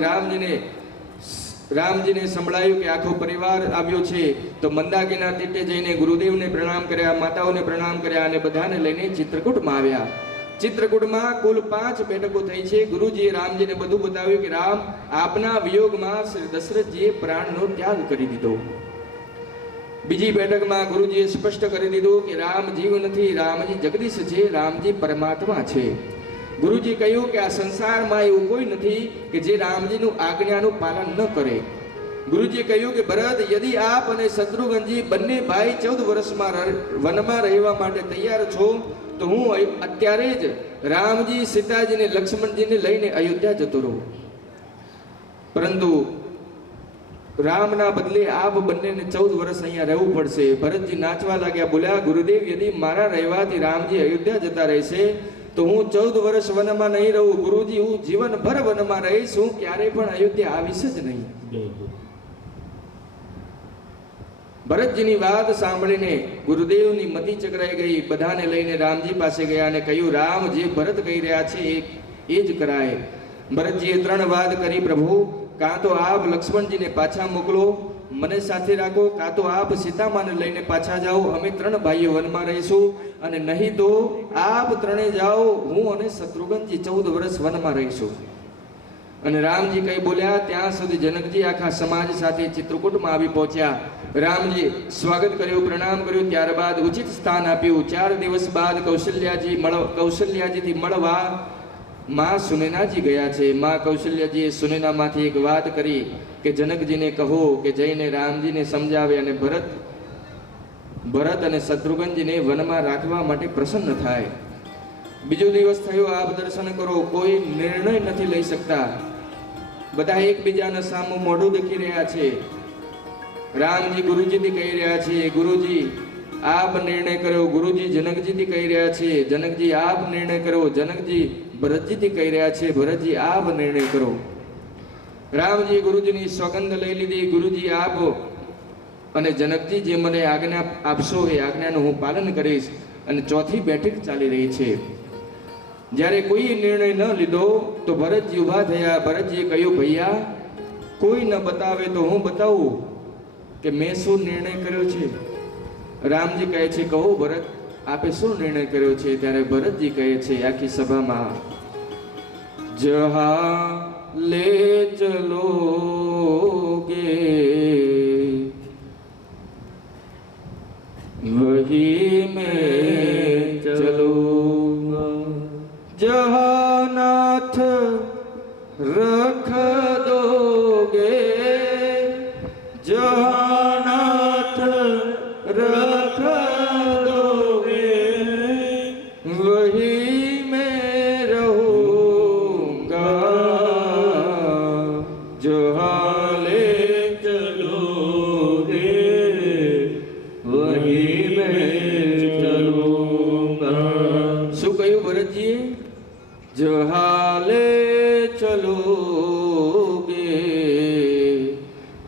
રામજીને સંભળાયું કે આખો પરિવાર આવ્યો છે. તો મંદાકીના તીર્થે જઈને ગુરુદેવને પ્રણામ કર્યા, માતાઓને પ્રણામ કર્યા અને બધાને લઈને ચિત્રકૂટમાં આવ્યા. ચિત્રકૂટમાં કુલ 5 બેઠકો થઈ છે. ગુરુજીએ રામજીને બધું બતાવ્યું કે રામ, આપના વિયોગમાં શ્રી દશરથજીએ પ્રાણનો ત્યાગ કરી દીધો. બીજી બેઠકમાં ગુરુજીએ સ્પષ્ટ કરી દીધું કે રામ જીવ નથી, રામજી જગદીશ છે, રામજી પરમાત્મા છે. ગુરુજી કહ્યું કે આ સંસારમાં એવું કોઈ નથી કે જે રામજીનું આજ્ઞાનું પાલન ન કરે. ગુરુજીએ કહ્યું કે ભરત, યદિ આપ અને શત્રુઘ્નજી બંને ભાઈ 14 વર્ષમાં વનમાં રહેવા માટે તૈયાર છો તો હું અત્યારે જ રામજી, સીતાજીને, લક્ષ્મણજીને લઈને અયોધ્યા જતો રહું. પરંતુ રામના બદલે આપ બંનેને 14 વર્ષ અહીંયા રહેવું પડશે. ભરતજી નાચવા લાગ્યા, બોલ્યા, ગુરુદેવ, યદિ મારા રહેવાથી રામજી અયોધ્યા જતા રહેશે તો હું 14 વર્ષ વનમાં નહીં રહું. ગુરુજી, હું જીવનભર વનમાં રહીશ, હું ક્યારેય પણ અયોધ્યા આવીશ જ નહીં. ભરતજીની વાત સાંભળીને ગુરુદેવની મતિ ચકરાઈ ગઈ. બધાને લઈને રામજી પાસે ગયા અને કહ્યું, રામ, જે ભરત કહી રહ્યા છે એ જ કરાય. ભરતજીએ 3 વાત કરી, પ્રભુ, કાં તો આપ લક્ષ્મણજીને પાછા મોકલો, મને સાથે રાખો, કાં તો આપ સીતામાને લઈને પાછા જાઓ, અમે 3 ભાઈઓ વનમાં રહીશું, અને નહીં તો આપ 3 જાઓ, હું અને શત્રુઘ્નજી 14 વર્ષ વનમાં રહીશું. અને રામજી કઈ બોલ્યા ત્યાં સુધી જનકજી આખા સમાજ સાથે ચિત્રકૂટમાં આવી પહોંચ્યા. રામજી સ્વાગત કર્યું, પ્રણામ કર્યું, ત્યારબાદ ઉચિત સ્થાન આપ્યું. 4 દિવસ બાદ કૌશલ્યાજીથી મળવા માં સુનેનાજી ગયા છે. માં કૌશલ્યાજીએ સુનેનામાંથી એક વાત કરી કે જનકજીને કહો કે જઈને રામજીને સમજાવે અને ભરત અને શત્રુઘ્નજીને વનમાં રાખવા માટે પ્રસન્ન થાય. બીજો દિવસ થયો, આપ દર્શન કરો, કોઈ નિર્ણય નથી લઈ શકતા. બધા એકબીજાના સામે મોઢું દેખી રહ્યા છે. રામજી ગુરુજીથી કહી રહ્યા છે, ગુરુજી આપ નિર્ણય કરો. ગુરુજી જનકજીથી કહી રહ્યા છે, જનકજી આપ નિર્ણય કરો. જનકજી ભરતજીથી કહી રહ્યા છે, ભરતજી આપ નિર્ણય કરો. રામજી ગુરુજીની સોગંદ લઈ લીધી. ગુરુજી આપ અને જનકજી જે મને આજ્ઞા આપશો એ આજ્ઞાનું હું પાલન કરીશ. અને ચોથી બેઠક ચાલી રહી છે. જ્યારે કોઈ નિર્ણય ન લીધો તો ભરતજી ઊભા થયા. ભરતજીએ કહ્યું, ભૈયા, કોઈ ન બતાવે તો હું બતાવું કે મેં શું નિર્ણય કર્યો છે. રામજી કહે છે, કહો ભરત, આપે શું નિર્ણય કર્યો છે. ત્યારે ભરતજી કહે છે આખી સભામાં, જહા લે ચલોગે વહી મેં ચલુંગા, જહાનાથ રખ દોગે, જહાનાથ રખ દોગે, વહી મેં રહूंगा, જહાં લે ચલોગે વહી મેં ચલूंगा. શું કહ્યું ભરતજીએ? જહાં લે ચલોગે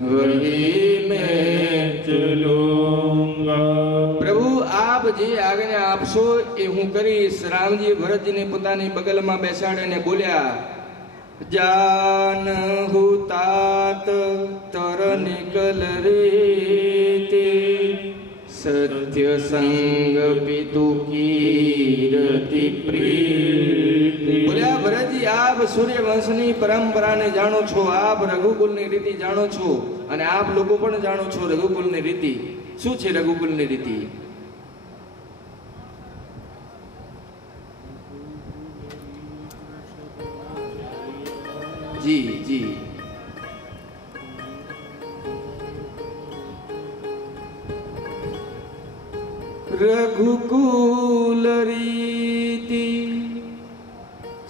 વહી મેં ચલूंगा. પ્રભુ, આપ જે આજ્ઞા આપશો એ હું કરીશ. રામજી ભરતજીને પોતાની બગલમાં બેસાડીને બોલ્યા, જાનહુ तात तर निकल रीति, सत्य संग पितु कीरति प्रीति. બોલ્યા, ભરતજી, આપ સૂર્યવંશની પરંપરાને જાણો છો, આપ રઘુકુલની રીતિ જાણો છો, અને આપ લોકો પણ જાણો છો રઘુકુલની રીતિ. શું છે રઘુકુલની રીતિ? જી જી રઘુકુલ રીતિ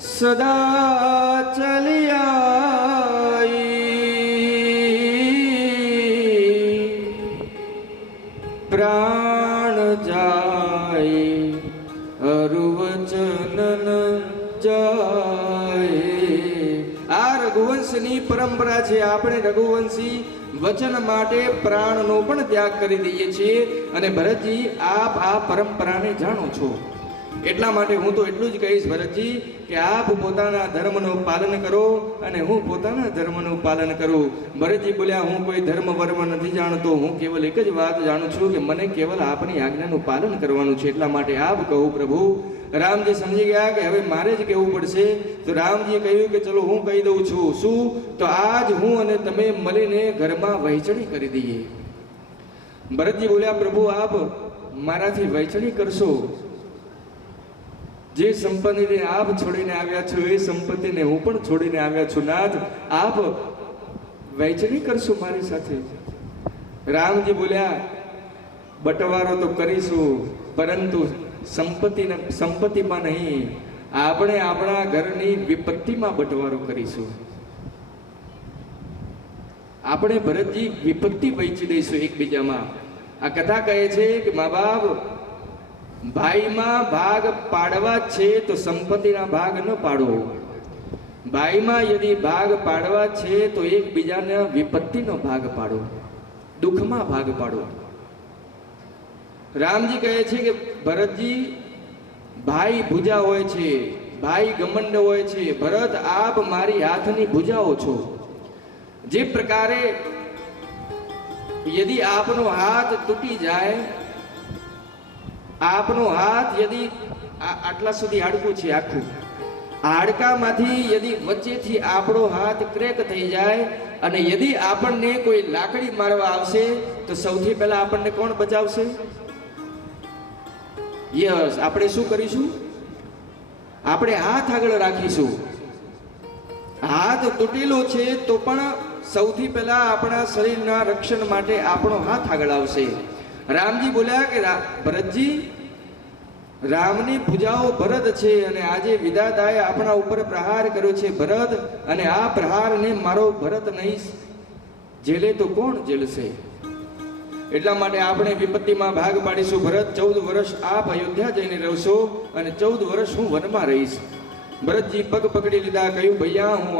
સદા ચલિયાઈ, પ્રાણ જાય અરુવચનન જાય. આ રઘુવંશની પરંપરા છે. આપણે રઘુવંશી વચન માટે પ્રાણનો પણ ત્યાગ કરી દઈએ છીએ. અને ભરતજી, આપ આ પરંપરાને જાણો છો. એટલા માટે હું તો એટલું જ કહીશ ભરતજી કે આપ પોતાના ધર્મનું પાલન કરો અને હું પોતાના ધર્મનું પાલન કરું. ભરતજી બોલ્યા, હું કોઈ ધર્મ વર્મ નથી જાણતો, હું કેવલ એક જ વાત જાણું છું કે મને કેવલ આપની આજ્ઞાનું પાલન કરવાનું છે, એટલા માટે આપ કહું પ્રભુ. રામજી સમજી ગયા કે હવે મારે જ કહેવું પડશે. તો રામજીએ કહ્યું કે ચલો હું કહી દઉં છું. શું? તો આજ હું અને તમે મળીને ઘરમાં વહેંચણી કરી દઈએ. ભરતજી બોલ્યા, પ્રભુ આપ મારાથી વહેંચણી કરશો? જે સંપત્તિને આપ છોડીને આવ્યા છો એ સંપત્તિને હું પણ છોડીને આવ્યા છું. નાથ, આપ વહેંચણી કરશો મારી સાથે? રામજી બોલ્યા, બટવારો તો કરીશું, પરંતુ સંપત્તિમાં નહીં, આપણે આપણા ઘરની વિપત્તિમાં બટવારો કરીશું. આપણે ભરતજી વિપત્તિ વહેંચી દઈશું એકબીજામાં. આ કથા કહે છે કે મા બાપ ભાઈમાં ભાગ પાડવા જ છે તો સંપત્તિના ભાગ ન પાડો. ભાઈમાં યદિ ભાગ પાડવા છે તો એકબીજાના વિપત્તિનો ભાગ પાડો, દુઃખમાં ભાગ પાડો. રામજી કહે છે કે ભરતજી, ભાઈ ભુજા હોય છે, ભાઈ ગમંડ હોય છે. ભરત, આપ મારી હાથની ભુજાઓ છો. જે પ્રકારે યદિ આપનો હાથ તૂટી જાય, આપનો હાથ યદિ આટલા સુધી હાડકું છે આખું, હાડકામાંથી યદિ વચ્ચેથી આપણો હાથ ક્રેક થઈ જાય અને યદિ આપણને કોઈ લાકડી મારવા આવશે તો સૌથી પહેલા આપણને કોણ બચાવશે? યસ, આપણે શું કરીશું? આપણે હાથ આગળ રાખીશું. હાથ તૂટેલો છે તો પણ સૌથી પહેલા આપણા શરીરના રક્ષણ માટે આપણો હાથ આગળ આવશે. રામજી બોલ્યા કે ભરતજી, રામની ભુજાઓ ભરત છે અને આજે વિધાતાએ આપણા ઉપર પ્રહાર કર્યો છે ભરત, અને આ પ્રહારને મારો ભરત નહીં જેલે તો કોણ જેલશે? એટલા માટે આપણે વિપત્તિમાં ભાગ પાડીશું. ભરત, 14 વર્ષ આપ અયોધ્યા જઈને રહેશો અને 14 વર્ષ હું વનમાં રહીશ. ભરતજી પગ પકડી લીધા, કહ્યું, ભૈયા હું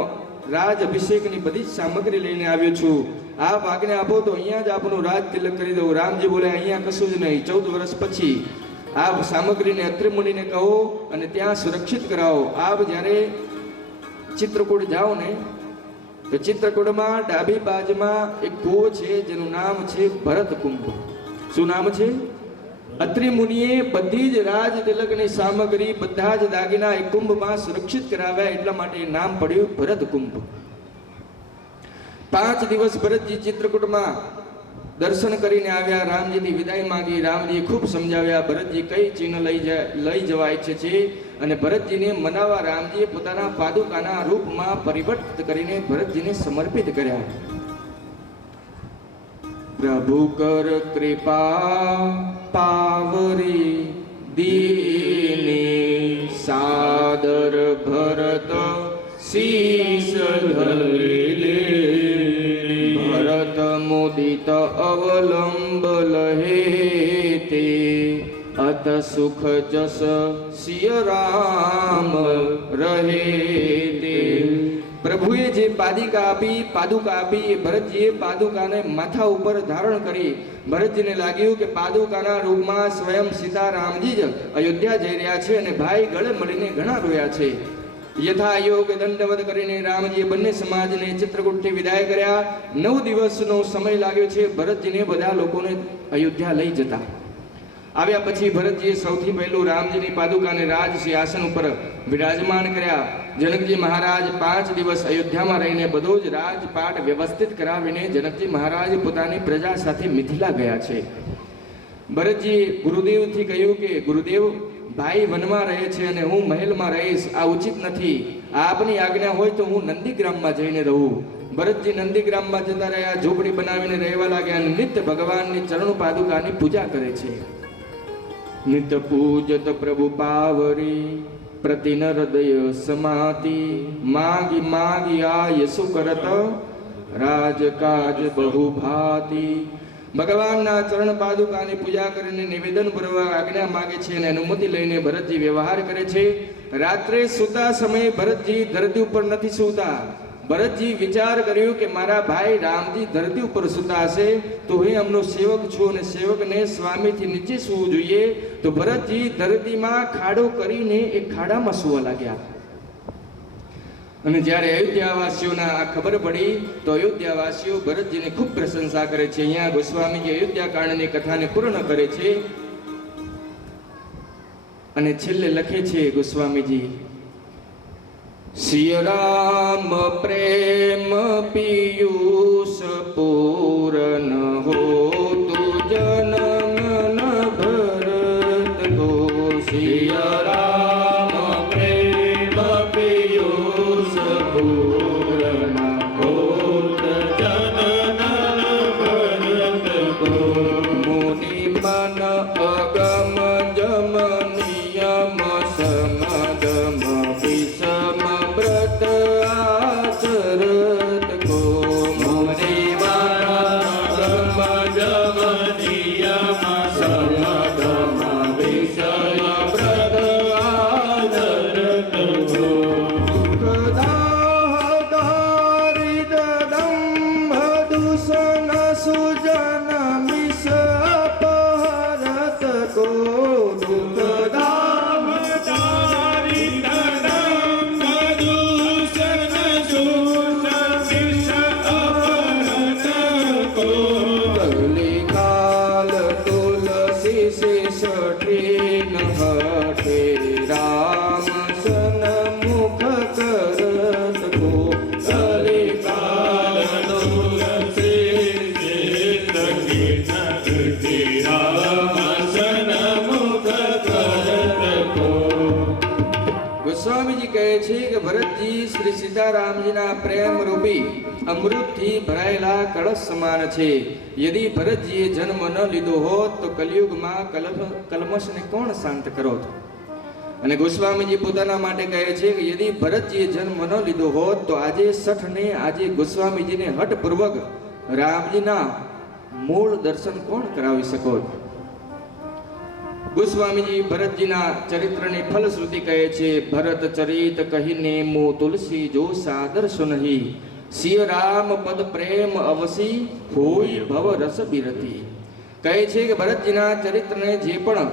રાજ અભિષેકની બધી જ સામગ્રી લઈને આવ્યો છું, આપ આજ્ઞા આપો તો અહીંયા જ આપનું રાજ તિલક કરી દઉં. રામજી બોલે, અહીંયા કશું જ નહીં, 14 વર્ષ પછી આપ સામગ્રીને અત્રિ મુનિને કહો અને ત્યાં સુરક્ષિત કરાવો. આપ જ્યારે ચિત્રકૂટ જાઓ ને તો ચિત્રકૂટમાં ડાબી બાજુમાં એક કૂવો છે જેનું નામ છે ભરત કુંભ. શું નામ છે? અત્રિ મુનિએ બધી જ રાજ તિલકની સામગ્રી, બધા જ દાગીના એક કુંભમાં સુરક્ષિત કરાવ્યા, એટલા માટે નામ પડ્યું ભરત કુંભ. 5 દિવસ ભરતજી ચિત્રકૂટમાં દર્શન કરીને આવ્યા, રામજીની વિદાય માંગી. રામજીએ ખૂબ સમજાવ્યા ભરતજી કઈ ચિહ્ન લઈ જવા ઈચ્છે છે, અને ભરતજીને મનાવવા રામજીએ પોતાના પાદુકાના રૂપમાં પરિવર્તિત કરીને ભરતજીને સમર્પિત કર્યા. પ્રભુ કર કૃપા પાવરી દીને, સાદર ભરત શીશ ધરે. ભરત મુદિત અવલંબ લહે તે, અત સુખ જસ સિય રામ રહે તે. પ્રભુએ જે પાદુકા આપી એ ભરતજીએ પાદુકાને માથા ઉપર ધારણ કરી. ભરતજીને લાગ્યું કે પાદુકાના રૂપમાં સ્વયં સીતારામજી જ અયોધ્યા જઈ રહ્યા છે અને ભાઈ ગળે મળીને ઘણા રોયા છે. યથા યોગ દંડવત કરીને રામજીએ બંને સમાજને ચિત્રકૂટથી વિદાય કર્યા. 9 દિવસનો સમય લાગ્યો છે ભરતજીને બધા લોકોને અયોધ્યા લઈ જતા. આવ્યા પછી ભરતજીએ સૌથી પહેલું રામજીની પાદુકાને રાજ સિંહાસન ઉપર વિરાજમાન કર્યા. જનકજી મહારાજ 5 દિવસ અયોધ્યામાં રહીને બધો જ રાજપાટ વ્યવસ્થિત કરાવીને જનકજી મહારાજ પોતાની પ્રજા સાથે મિથિલા ગયા છે. ભરતજીએ ગુરુદેવથી કહ્યું કે ગુરુદેવ, ભાઈ વનમાં રહે છે અને હું મહેલમાં રહીશ, આ ઉચિત નથી. આપની આજ્ઞા હોય તો હું નંદીગ્રામમાં જઈને રહું. ભરતજી નંદીગ્રામમાં જતા રહ્યા, ઝૂંપડી બનાવીને રહેવા લાગ્યા અને નિત્ય ભગવાનની ચરણ પાદુકાની પૂજા કરે છે. નિત્ય પૂજત પ્રભુ પાવરી, પ્રતિન હૃદય સમાતિ. માગી માગી આય સુકરત, રાજકાજ બહુ ભાતિ. ભગવાનના ચરણ પાદુકાની પૂજા કરીને નિવેદન પૂર્વક આજ્ઞા માગે છે અને અનુમતિ લઈને ભરતજી વ્યવહાર કરે છે. રાત્રે સૂતા સમયે ભરતજી ધરતી ઉપર નથી સૂતા, ભરતજી વિચાર કર્યું કે મારા ભાઈ રામજી ધરતી ઉપર સૂતા હશે તો હું એમનો સેવક છું અને સેવકને સ્વામીથી નીચે સૂવું જોઈએ. તો ભરતજી ધરતીમાં ખાડો કરીને એ ખાડામાં સૂવા લાગ્યા. અને જ્યારે અયોધ્યાવાસીઓના આ ખબર પડી તો અયોધ્યાવાસીઓ ભરતજીને ખૂબ પ્રશંસા કરે છે. અહીંયા ગોસ્વામીજી અયોધ્યાકાંડની કથાને પૂર્ણ કરે છે અને છેલ્લે લખે છે ગોસ્વામીજી, સિય રામ પ્રેમ પિયુષ પૂરન હોતુ જનમ ભરત ગો. સિય રામ પ્રેમ પિયુષ પૂરન હોત જનમ ભરત ગો. મુનિ મન અગમ જમ નિયમ સમગમ વિષમ વ્રત આચરત કો. મુનિ મન અગમ જમ નિયમ સમગમ વિષમ વ્રત આચરત કો. દારિદ્રદંભ દૂષણ સુજન મિષ અપહરત કો. રામ સન્મુખ કરત કો. કલિકાલ તુલસી રામ સન્મુખ કરત કો. ગોસ્વામીજી કહે છે કે ભરતજી શ્રી સીતારામજીના પ્રેમ રૂપી અમૃતથી ભરાયેલા કળશ સમાન છે. યદિ ભરતજીએ જન્મ ન લીધો હોત તો કલિયુગમાં કલ્મશને કોણ શાંત કરોત. અને ગોસ્વામીજી પોતાના માટે કહે છે કે યદિ ભરતજીએ જન્મ ન લીધો હોત તો આજે સઠને આજે ગોસ્વામીજીને હઠપૂર્વક રામજીના મૂળ દર્શન કોણ કરાવી શકોત. ગોસ્વામીજી ભરતજીના ચરિત્રની ફલશ્રુતિ કહે છે, ભરત ચરિત કહીને મો તુલસી જો સાદર સુનહી. સિય રામ પદ પ્રેમ અવસી હોય ભવ રસ બિરતી. કહે છે કે ભરતજીના ચરિત્રને જે પણ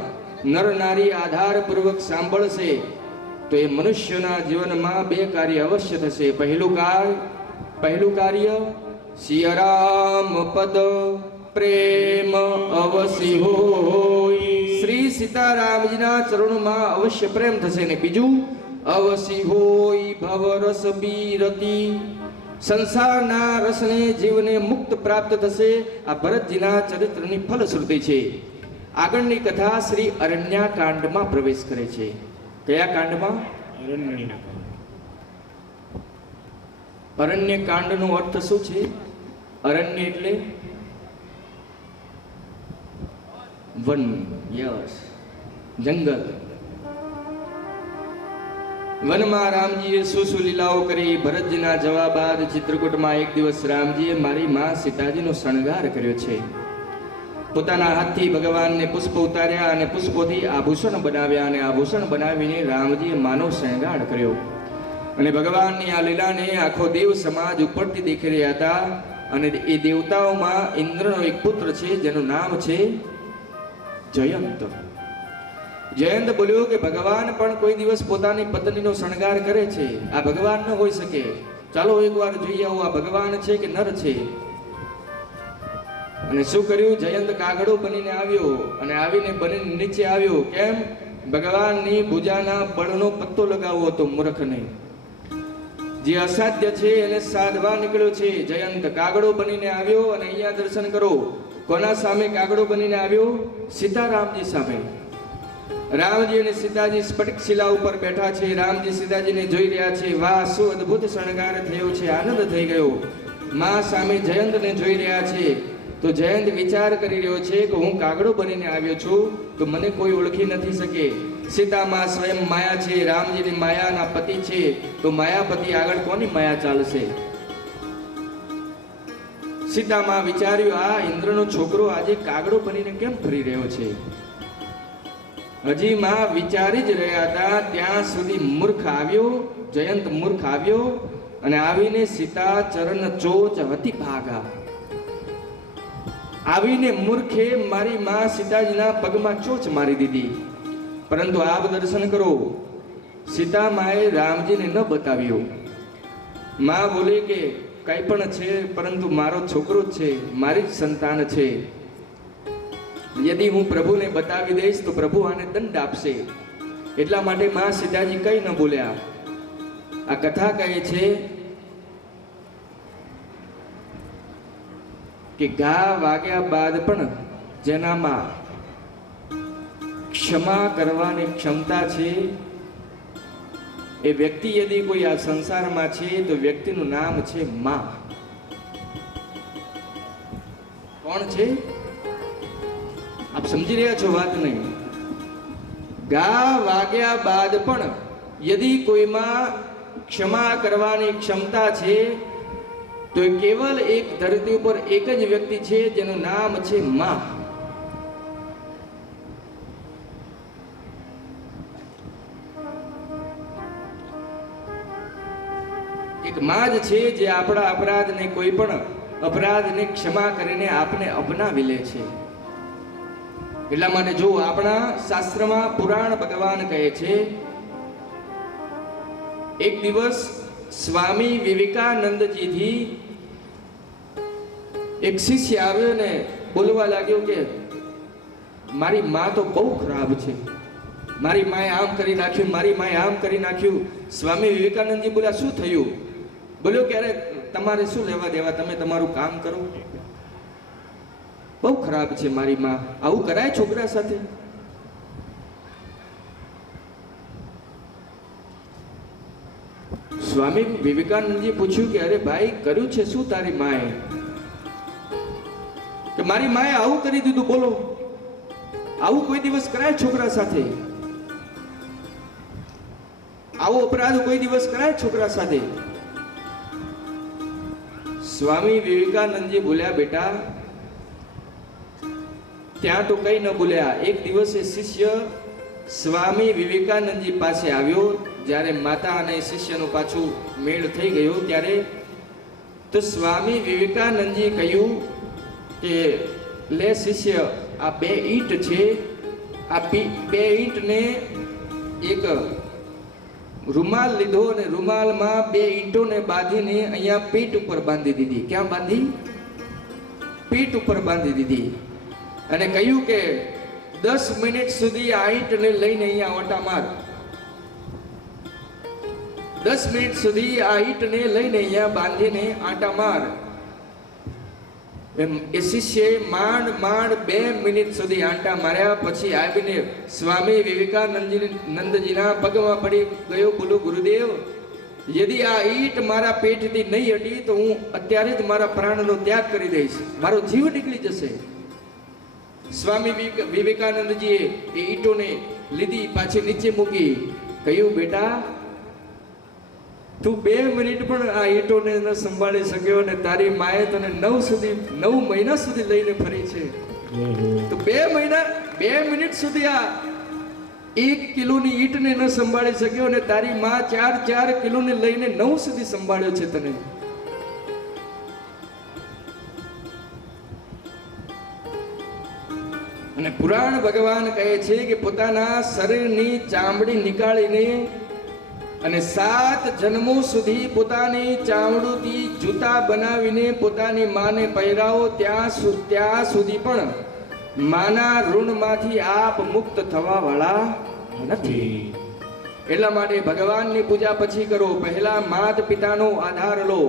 નર નારી આધારપૂર્વક સાંભળશે તો એ મનુષ્યના જીવનમાં બે કાર્ય અવશ્ય થશે. પહેલું કાર્ય સિય રામ પદ પ્રેમ અવસી હોય. શ્રી સીતારામજીના ચરણોમાં અવશ્ય પ્રેમ થશે. ને બીજું અવસી હોય ભવ રસ બિરતી. સંસારના રસને જીવને મુક્ત પ્રાપ્ત થશે. આ ભરતજીના ચરિત્રની ફલશ્રુતિ છે. આગળની કથા શ્રી અરણ્યકાંડમાં પ્રવેશ કરે છે. કયા કાંડમાં? અરણ્યકાંડનો અર્થ શું છે? અરણ્ય એટલે વન, યસ, જંગલ. વનમાં રામજીએ શું લીલાઓ કરી. ભરતજીના જવાબ બાદ ચિત્રકૂટમાં એક દિવસ રામજીએ મારી માં સીતાજીનો શણગાર કર્યો છે. પોતાના હાથથી ભગવાનને પુષ્પ ઉતાર્યા અને પુષ્પોથી આભૂષણ બનાવ્યા અને આભૂષણ બનાવીને રામજીએ માનવ શણગાર કર્યો. અને ભગવાનની આ લીલાને આખો દેવ સમાજ ઉપરથી દેખી રહ્યા હતા. અને એ દેવતાઓમાં ઇન્દ્રનો એક પુત્ર છે જેનું નામ છે જયંત. જયંત બોલ્યો કે ભગવાન પણ કોઈ દિવસ પોતાની પત્નીનો શણગાર કરે છે. આ ભગવાન ન હોઈ શકે. ચાલો એકવાર જોઈ આવો આ ભગવાન છે કે નર છે. અને શું કર્યું? જયંત કાગડો બનીને આવ્યો અને આવીને બનીને નીચે આવ્યો. કેમ? ભગવાનની ભુજાના બળનો પત્તો લગાવવો હતો મૂર્ખને. જે અસાધ્ય છે એને સાધવા નીકળ્યો છે. જયંત કાગડો બનીને આવ્યો અને અહીંયા દર્શન કરો. કોના સામે કાગડો બનીને આવ્યો? સીતારામજી સામે. રામજી અને સીતાજી સ્ફટિક શિલા ઉપર બેઠા છે. રામજી સીતાજીને જોઈ રહ્યા છે. વાહ, શું અદ્ભુત શણગાર થયો છે, આનંદ થઈ ગયો. માં સામે જયંતને જોઈ રહ્યા છે. તો જયંત વિચાર કરી રહ્યો છે કે હું કાગડો બનીને આવ્યો છું તો મને કોઈ ઓળખી નથી શકે. સીતામાં સ્વયં માયા છે, રામજીની માયાના પતિ છે. તો માયાપતિ આગળ કોની માયા ચાલશે? સીતામાં વિચાર્યું, આ ઇન્દ્રનો છોકરો આજે કાગડો બનીને કેમ ફરી રહ્યો છે? હજી માં વિચારી જ રહ્યા હતા ત્યાં સુધી મૂર્ખ આવ્યો, જયંત મૂર્ખ આવ્યો અને આવીને સીતા ચરણ ચોચ હતી ભાગા. આવીને મૂર્ખે મારી માં સીતાજીના પગમાં ચોચ મારી દીધી. પરંતુ આપ દર્શન કરો, સીતા માએ રામજીને ન બતાવ્યું. માં બોલી કે કઈ પણ છે, પરંતુ મારો છોકરો જ છે, મારી જ સંતાન છે. યદી હું પ્રભુને બતાવી દઈશ તો પ્રભુ આને દંડ આપશે. એટલા માટે માં સીતાજી કઈ ન બોલ્યા. આ કથા કહે છે કે ઘા વાગ્યા બાદ પણ જેનામાં ક્ષમા કરવાની ક્ષમતા છે એ વ્યક્તિ યદી કોઈ આ સંસારમાં છે તો વ્યક્તિનું નામ છે માં. કોણ છે? આપ સમજી રહ્યા છો વાત નહીં? ઘા વાગ્યા બાદ પણ યદી કોઈમાં ક્ષમા કરવાની ક્ષમતા છે તો કેવલ એક ધરતી ઉપર એક જ વ્યક્તિ છે જેનું નામ છે માં. એક માં જ છે જે આપણા અપરાધને, કોઈ પણ અપરાધને ક્ષમા કરીને આપને અપનાવી લે છે. એટલા માટે જો આપણા શાસ્ત્રમાં પુરાણ ભગવાન કહે છે, એક દિવસ સ્વામી વિવેકાનંદજીથી એક શિષ્ય આવ્યો ને બોલવા લાગ્યો કે મારી માં તો બહુ ખરાબ છે, મારી માએ આમ કરી નાખ્યું, મારી માએ આમ કરી નાખ્યું. સ્વામી વિવેકાનંદજી બોલ્યા શું થયું? બોલ્યો કે અરે તમારે શું લેવા દેવા, તમે તમારું કામ કરો, બહુ ખરાબ છે મારી માં. આવું કરાય છોકરા સાથે? સ્વામી વિવેકાનંદજી પૂછ્યું કે અરે ભાઈ કર્યું છે શું તારી માએ? કે મારી માએ આવું કરી દીધું. બોલો, આવું કોઈ દિવસ કરાય છોકરા સાથે? આવો અપરાધ કોઈ દિવસ કરાય છોકરા સાથે? સ્વામી વિવેકાનંદજી બોલ્યા બેટા, ત્યાં તો કઈ ન બોલ્યા. એક દિવસે શિષ્ય સ્વામી વિવેકાનંદજી પાસે આવ્યો. જ્યારે માતા અને શિષ્યનું પાછું મેળ થઈ ગયો ત્યારે તો સ્વામી વિવેકાનંદજી કહ્યું કે લે શિષ્ય, આ 2 ઈંટ છે, આ 2 ઈંટને એક રૂમાલ લીધો અને રૂમાલમાં 2 ઈંટોને બાંધીને અહીંયા પીઠ ઉપર બાંધી દીધી. ક્યાં બાંધી? પીઠ ઉપર બાંધી દીધી. અને કહ્યું કે 10 મિનિટ સુધી આ ઈંટને લઈને અહીંયા ઓટા માર. 10 મિનિટ સુધી આ ઈંટને લઈને અહીંયા બાંધીને આટા માર. એ શિષ્યએ માંડ 2 મિનિટ સુધી આંટા માર્યા. પછી આવીને સ્વામી વિવેકાનંદજીના પગમાં પડી ગયો. બોલો ગુરુદેવ, યદી આ ઈંટ મારા પેટથી નહીં હટી તો હું અત્યારે જ મારા પ્રાણનો ત્યાગ કરી દઈશ, મારો જીવ નીકળી જશે. સ્વામી વિવેકાનંદજીએ એ ઈંટોને લીધી, પાછી નીચે મૂકી. કહ્યું બેટા, તું 2 મિનિટ પણ આ ઈંટોને ન સંભાળી શક્યો ને તારી માએ તને 9 મહિના સુધી લઈને ફરી છે. તો 2 મિનિટ સુધી આ 1 કિલોની ઈંટને ન સંભાળી શક્યો ને તારી માં 4 કિલોને લઈને 9 સુધી સંભાળ્યો છે તને. અને પુરાણ ભગવાન કહે છે કે પોતાના શરીરની ચામડી નીકાળીને અને 7 જન્મો સુધી પોતાની ચામડીથી જૂતા બનાવીને પોતાની માને પહેરાવો, ત્યાં સુધી પણ માના ઋણમાંથી આપ મુક્ત થવા વાળા નથી. એટલા માટે ભગવાનની પૂજા પછી કરો, પહેલા માત પિતાનો આધાર લો,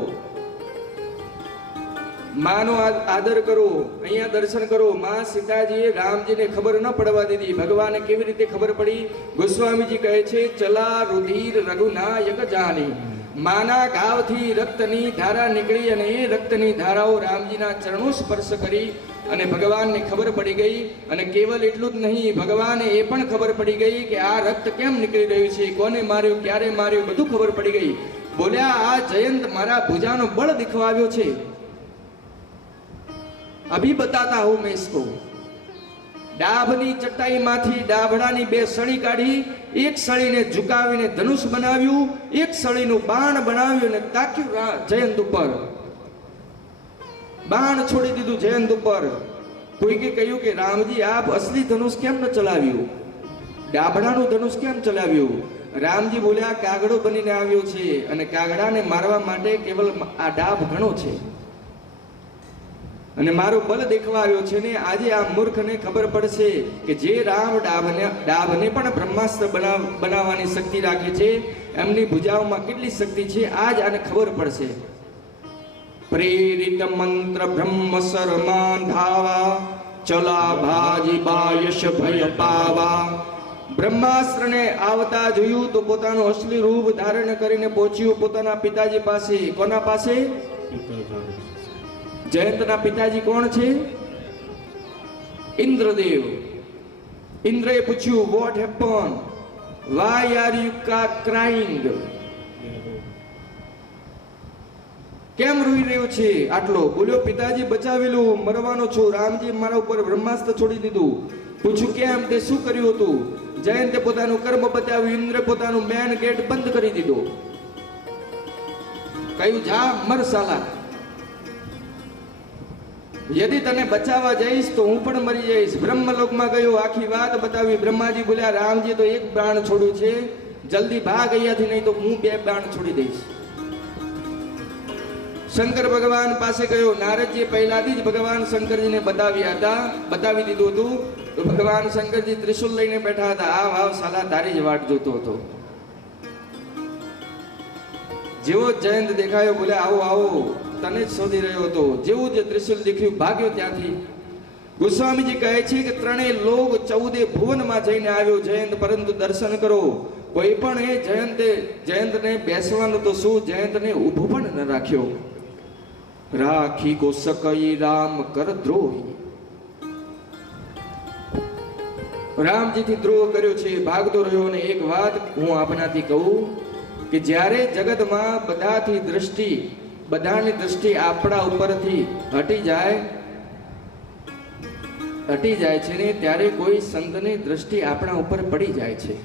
માનો આદર કરો. અહીંયા દર્શન કરો. માં સીતાજીએ રામજીને ખબર ન પડવા દીધી. ભગવાને કેવી રીતે ખબર પડી? ગોસ્વામીજી કહે છે, ચલા રુધિર રઘુનાયક જાની. માના ઘાવથી રક્તની ધારા નીકળી અને એ રક્તની ધારાઓ રામજીના ચરણો સ્પર્શ કરી અને ભગવાનને ખબર પડી ગઈ. અને કેવલ એટલું જ નહીં, ભગવાને એ પણ ખબર પડી ગઈ કે આ રક્ત કેમ નીકળી રહ્યું છે, કોને માર્યું, ક્યારે માર્યું, બધું ખબર પડી ગઈ. બોલ્યા, આ જયંત મારા ભુજાનો બળ દેખવાવ્યો છે, અભી બતાતા હું મેં इसको. ડાભની ચટાઈમાંથી ડાભડાની બે સળી કાઢી, એક સળીને ઝુકાવીને ધનુષ બનાવ્યું, એક સળીનું બાણ બનાવ્યું અને તાક્યું જયંત ઉપર. બાણ છોડી દીધું જયંત ઉપર. કોઈકે કહ્યું કે રામજી આપ અસલી ધનુષ કેમ ન ચલાવ્યું, ડાભડાનું ધનુષ કેમ ચલાવ્યું? રામજી બોલ્યા કાગડો બનીને આવ્યો છે અને કાગડાને મારવા માટે કેવલ આ ડાભ ઘણો છે અને મારું બળ દેખવા આવ્યો છે ને આજે આ મૂર્ખને ખબર પડશે કે જે રામ ડાભને પણ બ્રહ્માસ્ત્ર બનાવવાની શક્તિ રાખે છે, એમની ભુજાઓમાં કેટલી શક્તિ છે, આજ આને ખબર પડશે. પ્રેરિત મંત્ર બ્રહ્મ સરમાન ધાવા, ચલા ભાજી બાયશ ભય પાવા. બ્રહ્માસ્ત્રને આવતા જોયું તો પોતાનું અસલી રૂપ ધારણ કરીને પહોંચ્યું પોતાના પિતાજી પાસે. કોના પાસે? જયંતના પિતાજી કોણ છે? ઇન્દ્રદેવ. ઇન્દ્રએ પૂછ્યું what happen, why are you crying? કેમ રોઈ રહ્યો છે આટલો? બોલ્યો પિતાજી બચાવેલું, મરવાનો છું, રામજી મારા ઉપર બ્રહ્માસ્ત્ર છોડી દીધું. પૂછ્યું કેમ, તે શું કર્યું હતું? જયંતે પોતાનું કર્મ બતાવ્યું, ઇન્દ્રે પોતાનું મેન ગેટ બંધ કરી દીધો. કહ્યું જા મર સાલા, યદિ તને બચાવવા જઈશ તો હું પણ મરી જઈશ. બ્રહ્મલોકમાં ગયો, આખી વાત બતાવી. બ્રહ્માજી બોલ્યા રામજી તો એક બાણ છોડ્યું છે, જલ્દી ભાગ અહીંયાથી, નહીં તો હું 2 બાણ છોડી દઈશ. શંકર ભગવાન પાસે ગયો. નારદજી પહેલાથી જ ભગવાન શંકરજીને બતાવી દીધું હતું. તો ભગવાન શંકરજી ત્રિશુલ લઈને બેઠા હતા. આવ આવ સાલા, તારી જ વાટ જોતો હતો. જેવો જયંત દેખાયો બોલ્યા આવો આવો, તને જ શોધી રહ્યો હતો. જેવું જ ત્રિશુલ દેખ્યું ભાગ્યો ત્યાંથી. ગોસ્વામીજી કહે છે કે 3 લોક 14 ભુવનમાં જઈને આવ્યો જયંત, પરંતુ દર્શન કરો કોઈ પણ જયંતને બેસવાનું તો શું, જયંતને ઊભો પણ ન રાખ્યો. રાખી કો શકઈ રામ કર દ્રોહી. રામજીથી દ્રોહ કર્યો છે, ભાગતો રહ્યો. અને એક વાત હું આપનાથી કહું કે જ્યારે જગતમાં બધાની દ્રષ્ટિ આપણા ઉપરથી હટી જાય છે ને ત્યારે કોઈ સંતની દ્રષ્ટિ આપણા ઉપર પડી જાય છે.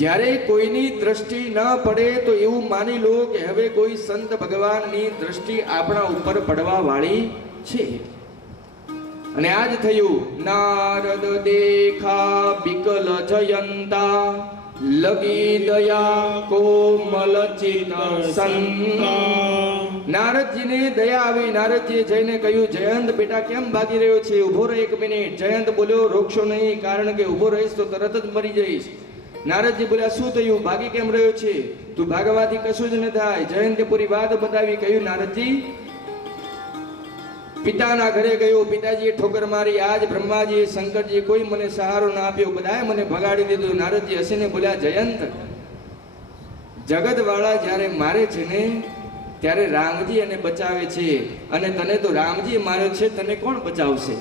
જ્યારે કોઈની દ્રષ્ટિ ન પડે તો એવું માની લો કે હવે કોઈ સંત ભગવાનની દ્રષ્ટિ આપણા ઉપર પડવા વાળી છે. અને આજ થયું. નારદ દેખા બિકલ જયંતા, લગી દયા કોમલ ચિત સંતા. નારદજીને દયા આવી. નારદજીએ જઈને કહ્યું જયંત બેટા કેમ ભાગી રહ્યો છે, ઉભો રહે 1 મિનિટ. જયંત બોલ્યો રોકશો નહીં, કારણ કે ઉભો રહીશ તો તરત જ મરી જઈશ. નારદજી બોલ્યા શું થયું, ભાગી કેમ રહ્યો છે? તું ભાગવાથી કશું જ ન થાય. જયંતે પૂરી વાત બતાવી. કહ્યું નારદજી પિતાના ઘરે ગયો, પિતાજીએ ઠોકર મારી. આજ બ્રહ્માજી શંકરજી કોઈ મને સહારો ના આપ્યો, બધાએ મને ભગાડી દીધું. નારદજી હસીને બોલ્યા જયંત, જગત વાળા જ્યારે મારે છે ને ત્યારે રામજી એને બચાવે છે, અને તને તો રામજીએ માર્યો છે, તને કોણ બચાવશે?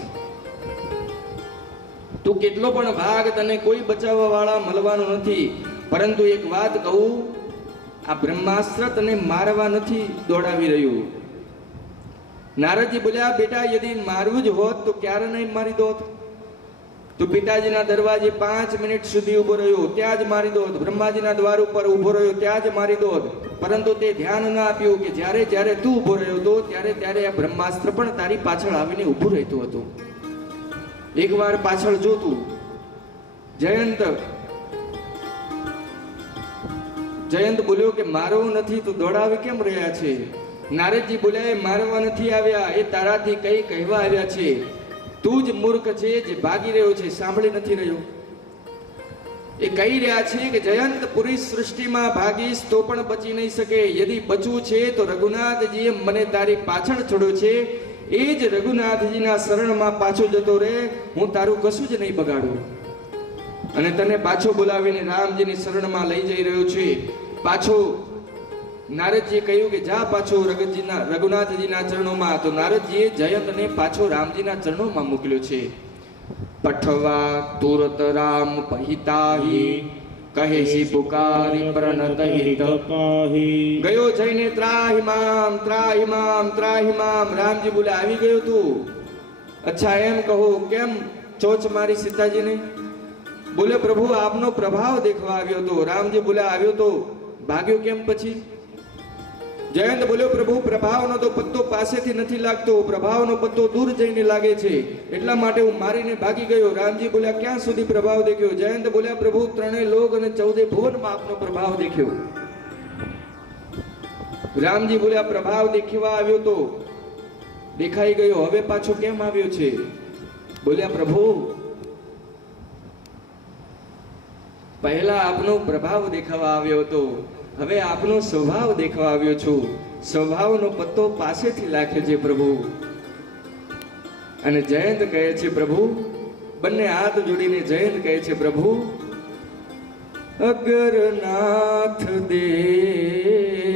તું કેટલો પણ ભાગ, તને કોઈ બચાવવા વાળા મળવાનું નથી. પરંતુ એક વાત કહું, આ બ્રહ્માસ્ત્ર તને મારવા નથી દોડાવી રહ્યું. નારદજી બોલ્યા બેટા યદિ મારવું જ હોત તો ક્યારે નહીં મારી દોત? તું પિતાજીના દરવાજે 5 મિનિટ સુધી ઊભો રહ્યો, ત્યાં જ મારી દોત. બ્રહ્માજીના દ્વાર ઉપર ઊભો રહ્યો, ત્યાં જ મારી દોત. પરંતુ તે ધ્યાન ના આપ્યું કે જ્યારે જ્યારે તું ઊભો રહ્યો હતો ત્યારે આ બ્રહ્માસ્ત્ર પણ તારી પાછળ આવીને ઊભું રહેતું હતું. એકવાર પાછળ જોતું. જયંત બોલ્યો કે મારવું નથી તો દોડાવી કેમ રહ્યા છે? નારદજી બોલ્યા એ મારવા નથી આવ્યા, એ તારાથી કઈ કહેવા આવ્યા છે. તું જ મૂર્ખ છે જે ભાગી રહ્યો છે, સાંભળી નથી રહ્યો. એ કહી રહ્યા છે કે જયંત પૂરી સૃષ્ટિમાં ભાગીશ તો પણ બચી નહીં શકે. યદિ બચવું છે તો રઘુનાથજીએ મને તારી પાછળ છોડ્યો છે, એ જ રઘુનાથજીના શરણમાં પાછો જતો રહે, હું તારું કશું જ નહીં બગાડું. અને તને પાછો બોલાવીને રામજીની શરણમાં લઈ જઈ રહ્યો છે. પાછો નારદજીએ કહ્યું કે જા પાછો રઘુનાથજીના ચરણોમાં. તો નારદજીએ જયંતને પાછો રામજીના ચરણોમાં મોકલ્યો છે. પઠવા તુરત રામ પહિતાહી કહે સી પુકારી પ્રણત હિત પાહી ગયો જઈને ત્રાહિમામ ત્રાહિમામ ત્રાહિમામ. રામજી બોલે આવી ગયો તું? અચ્છા એમ કહો કેમ ચોચ મારી સીતાજીને? બોલે પ્રભુ આપનો પ્રભાવ દેખવા આવ્યો તો. રામજી બોલે આવ્યો તો ભાગ્યો કેમ પછી? જયંત બોલ્યો પ્રભુ પ્રભાવનો તો પત્તો પાસેથી નથી લાગતો, પ્રભાવનો પત્તો દૂર જઈને લાગે છે, એટલા માટે હું મારીને ભાગી ગયો. રામજી બોલ્યા ક્યાં સુધી પ્રભાવ દેખ્યો? જયંત બોલ્યા પ્રભુ 3 લોક અને 14 ભુવનમાં આપનો પ્રભાવ દેખ્યો. રામજી બોલ્યા પ્રભાવ દેખવા આવ્યો તો દેખાઈ ગયો, હવે પાછો કેમ આવ્યો છે? બોલ્યા પ્રભુ પહેલા આપનો પ્રભાવ દેખાવા આવ્યો હતો, હવે આપનો સ્વભાવ દેખવા આવ્યો છું. સ્વભાવનો પત્તો પાસેથી લાગે છે પ્રભુ. અને જયંત કહે છે પ્રભુ, બંને હાથ જોડીને જયંત કહે છે પ્રભુ અગર નાથ દેખોગે,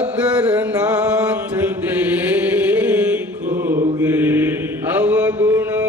અગર નાથ દેખોગે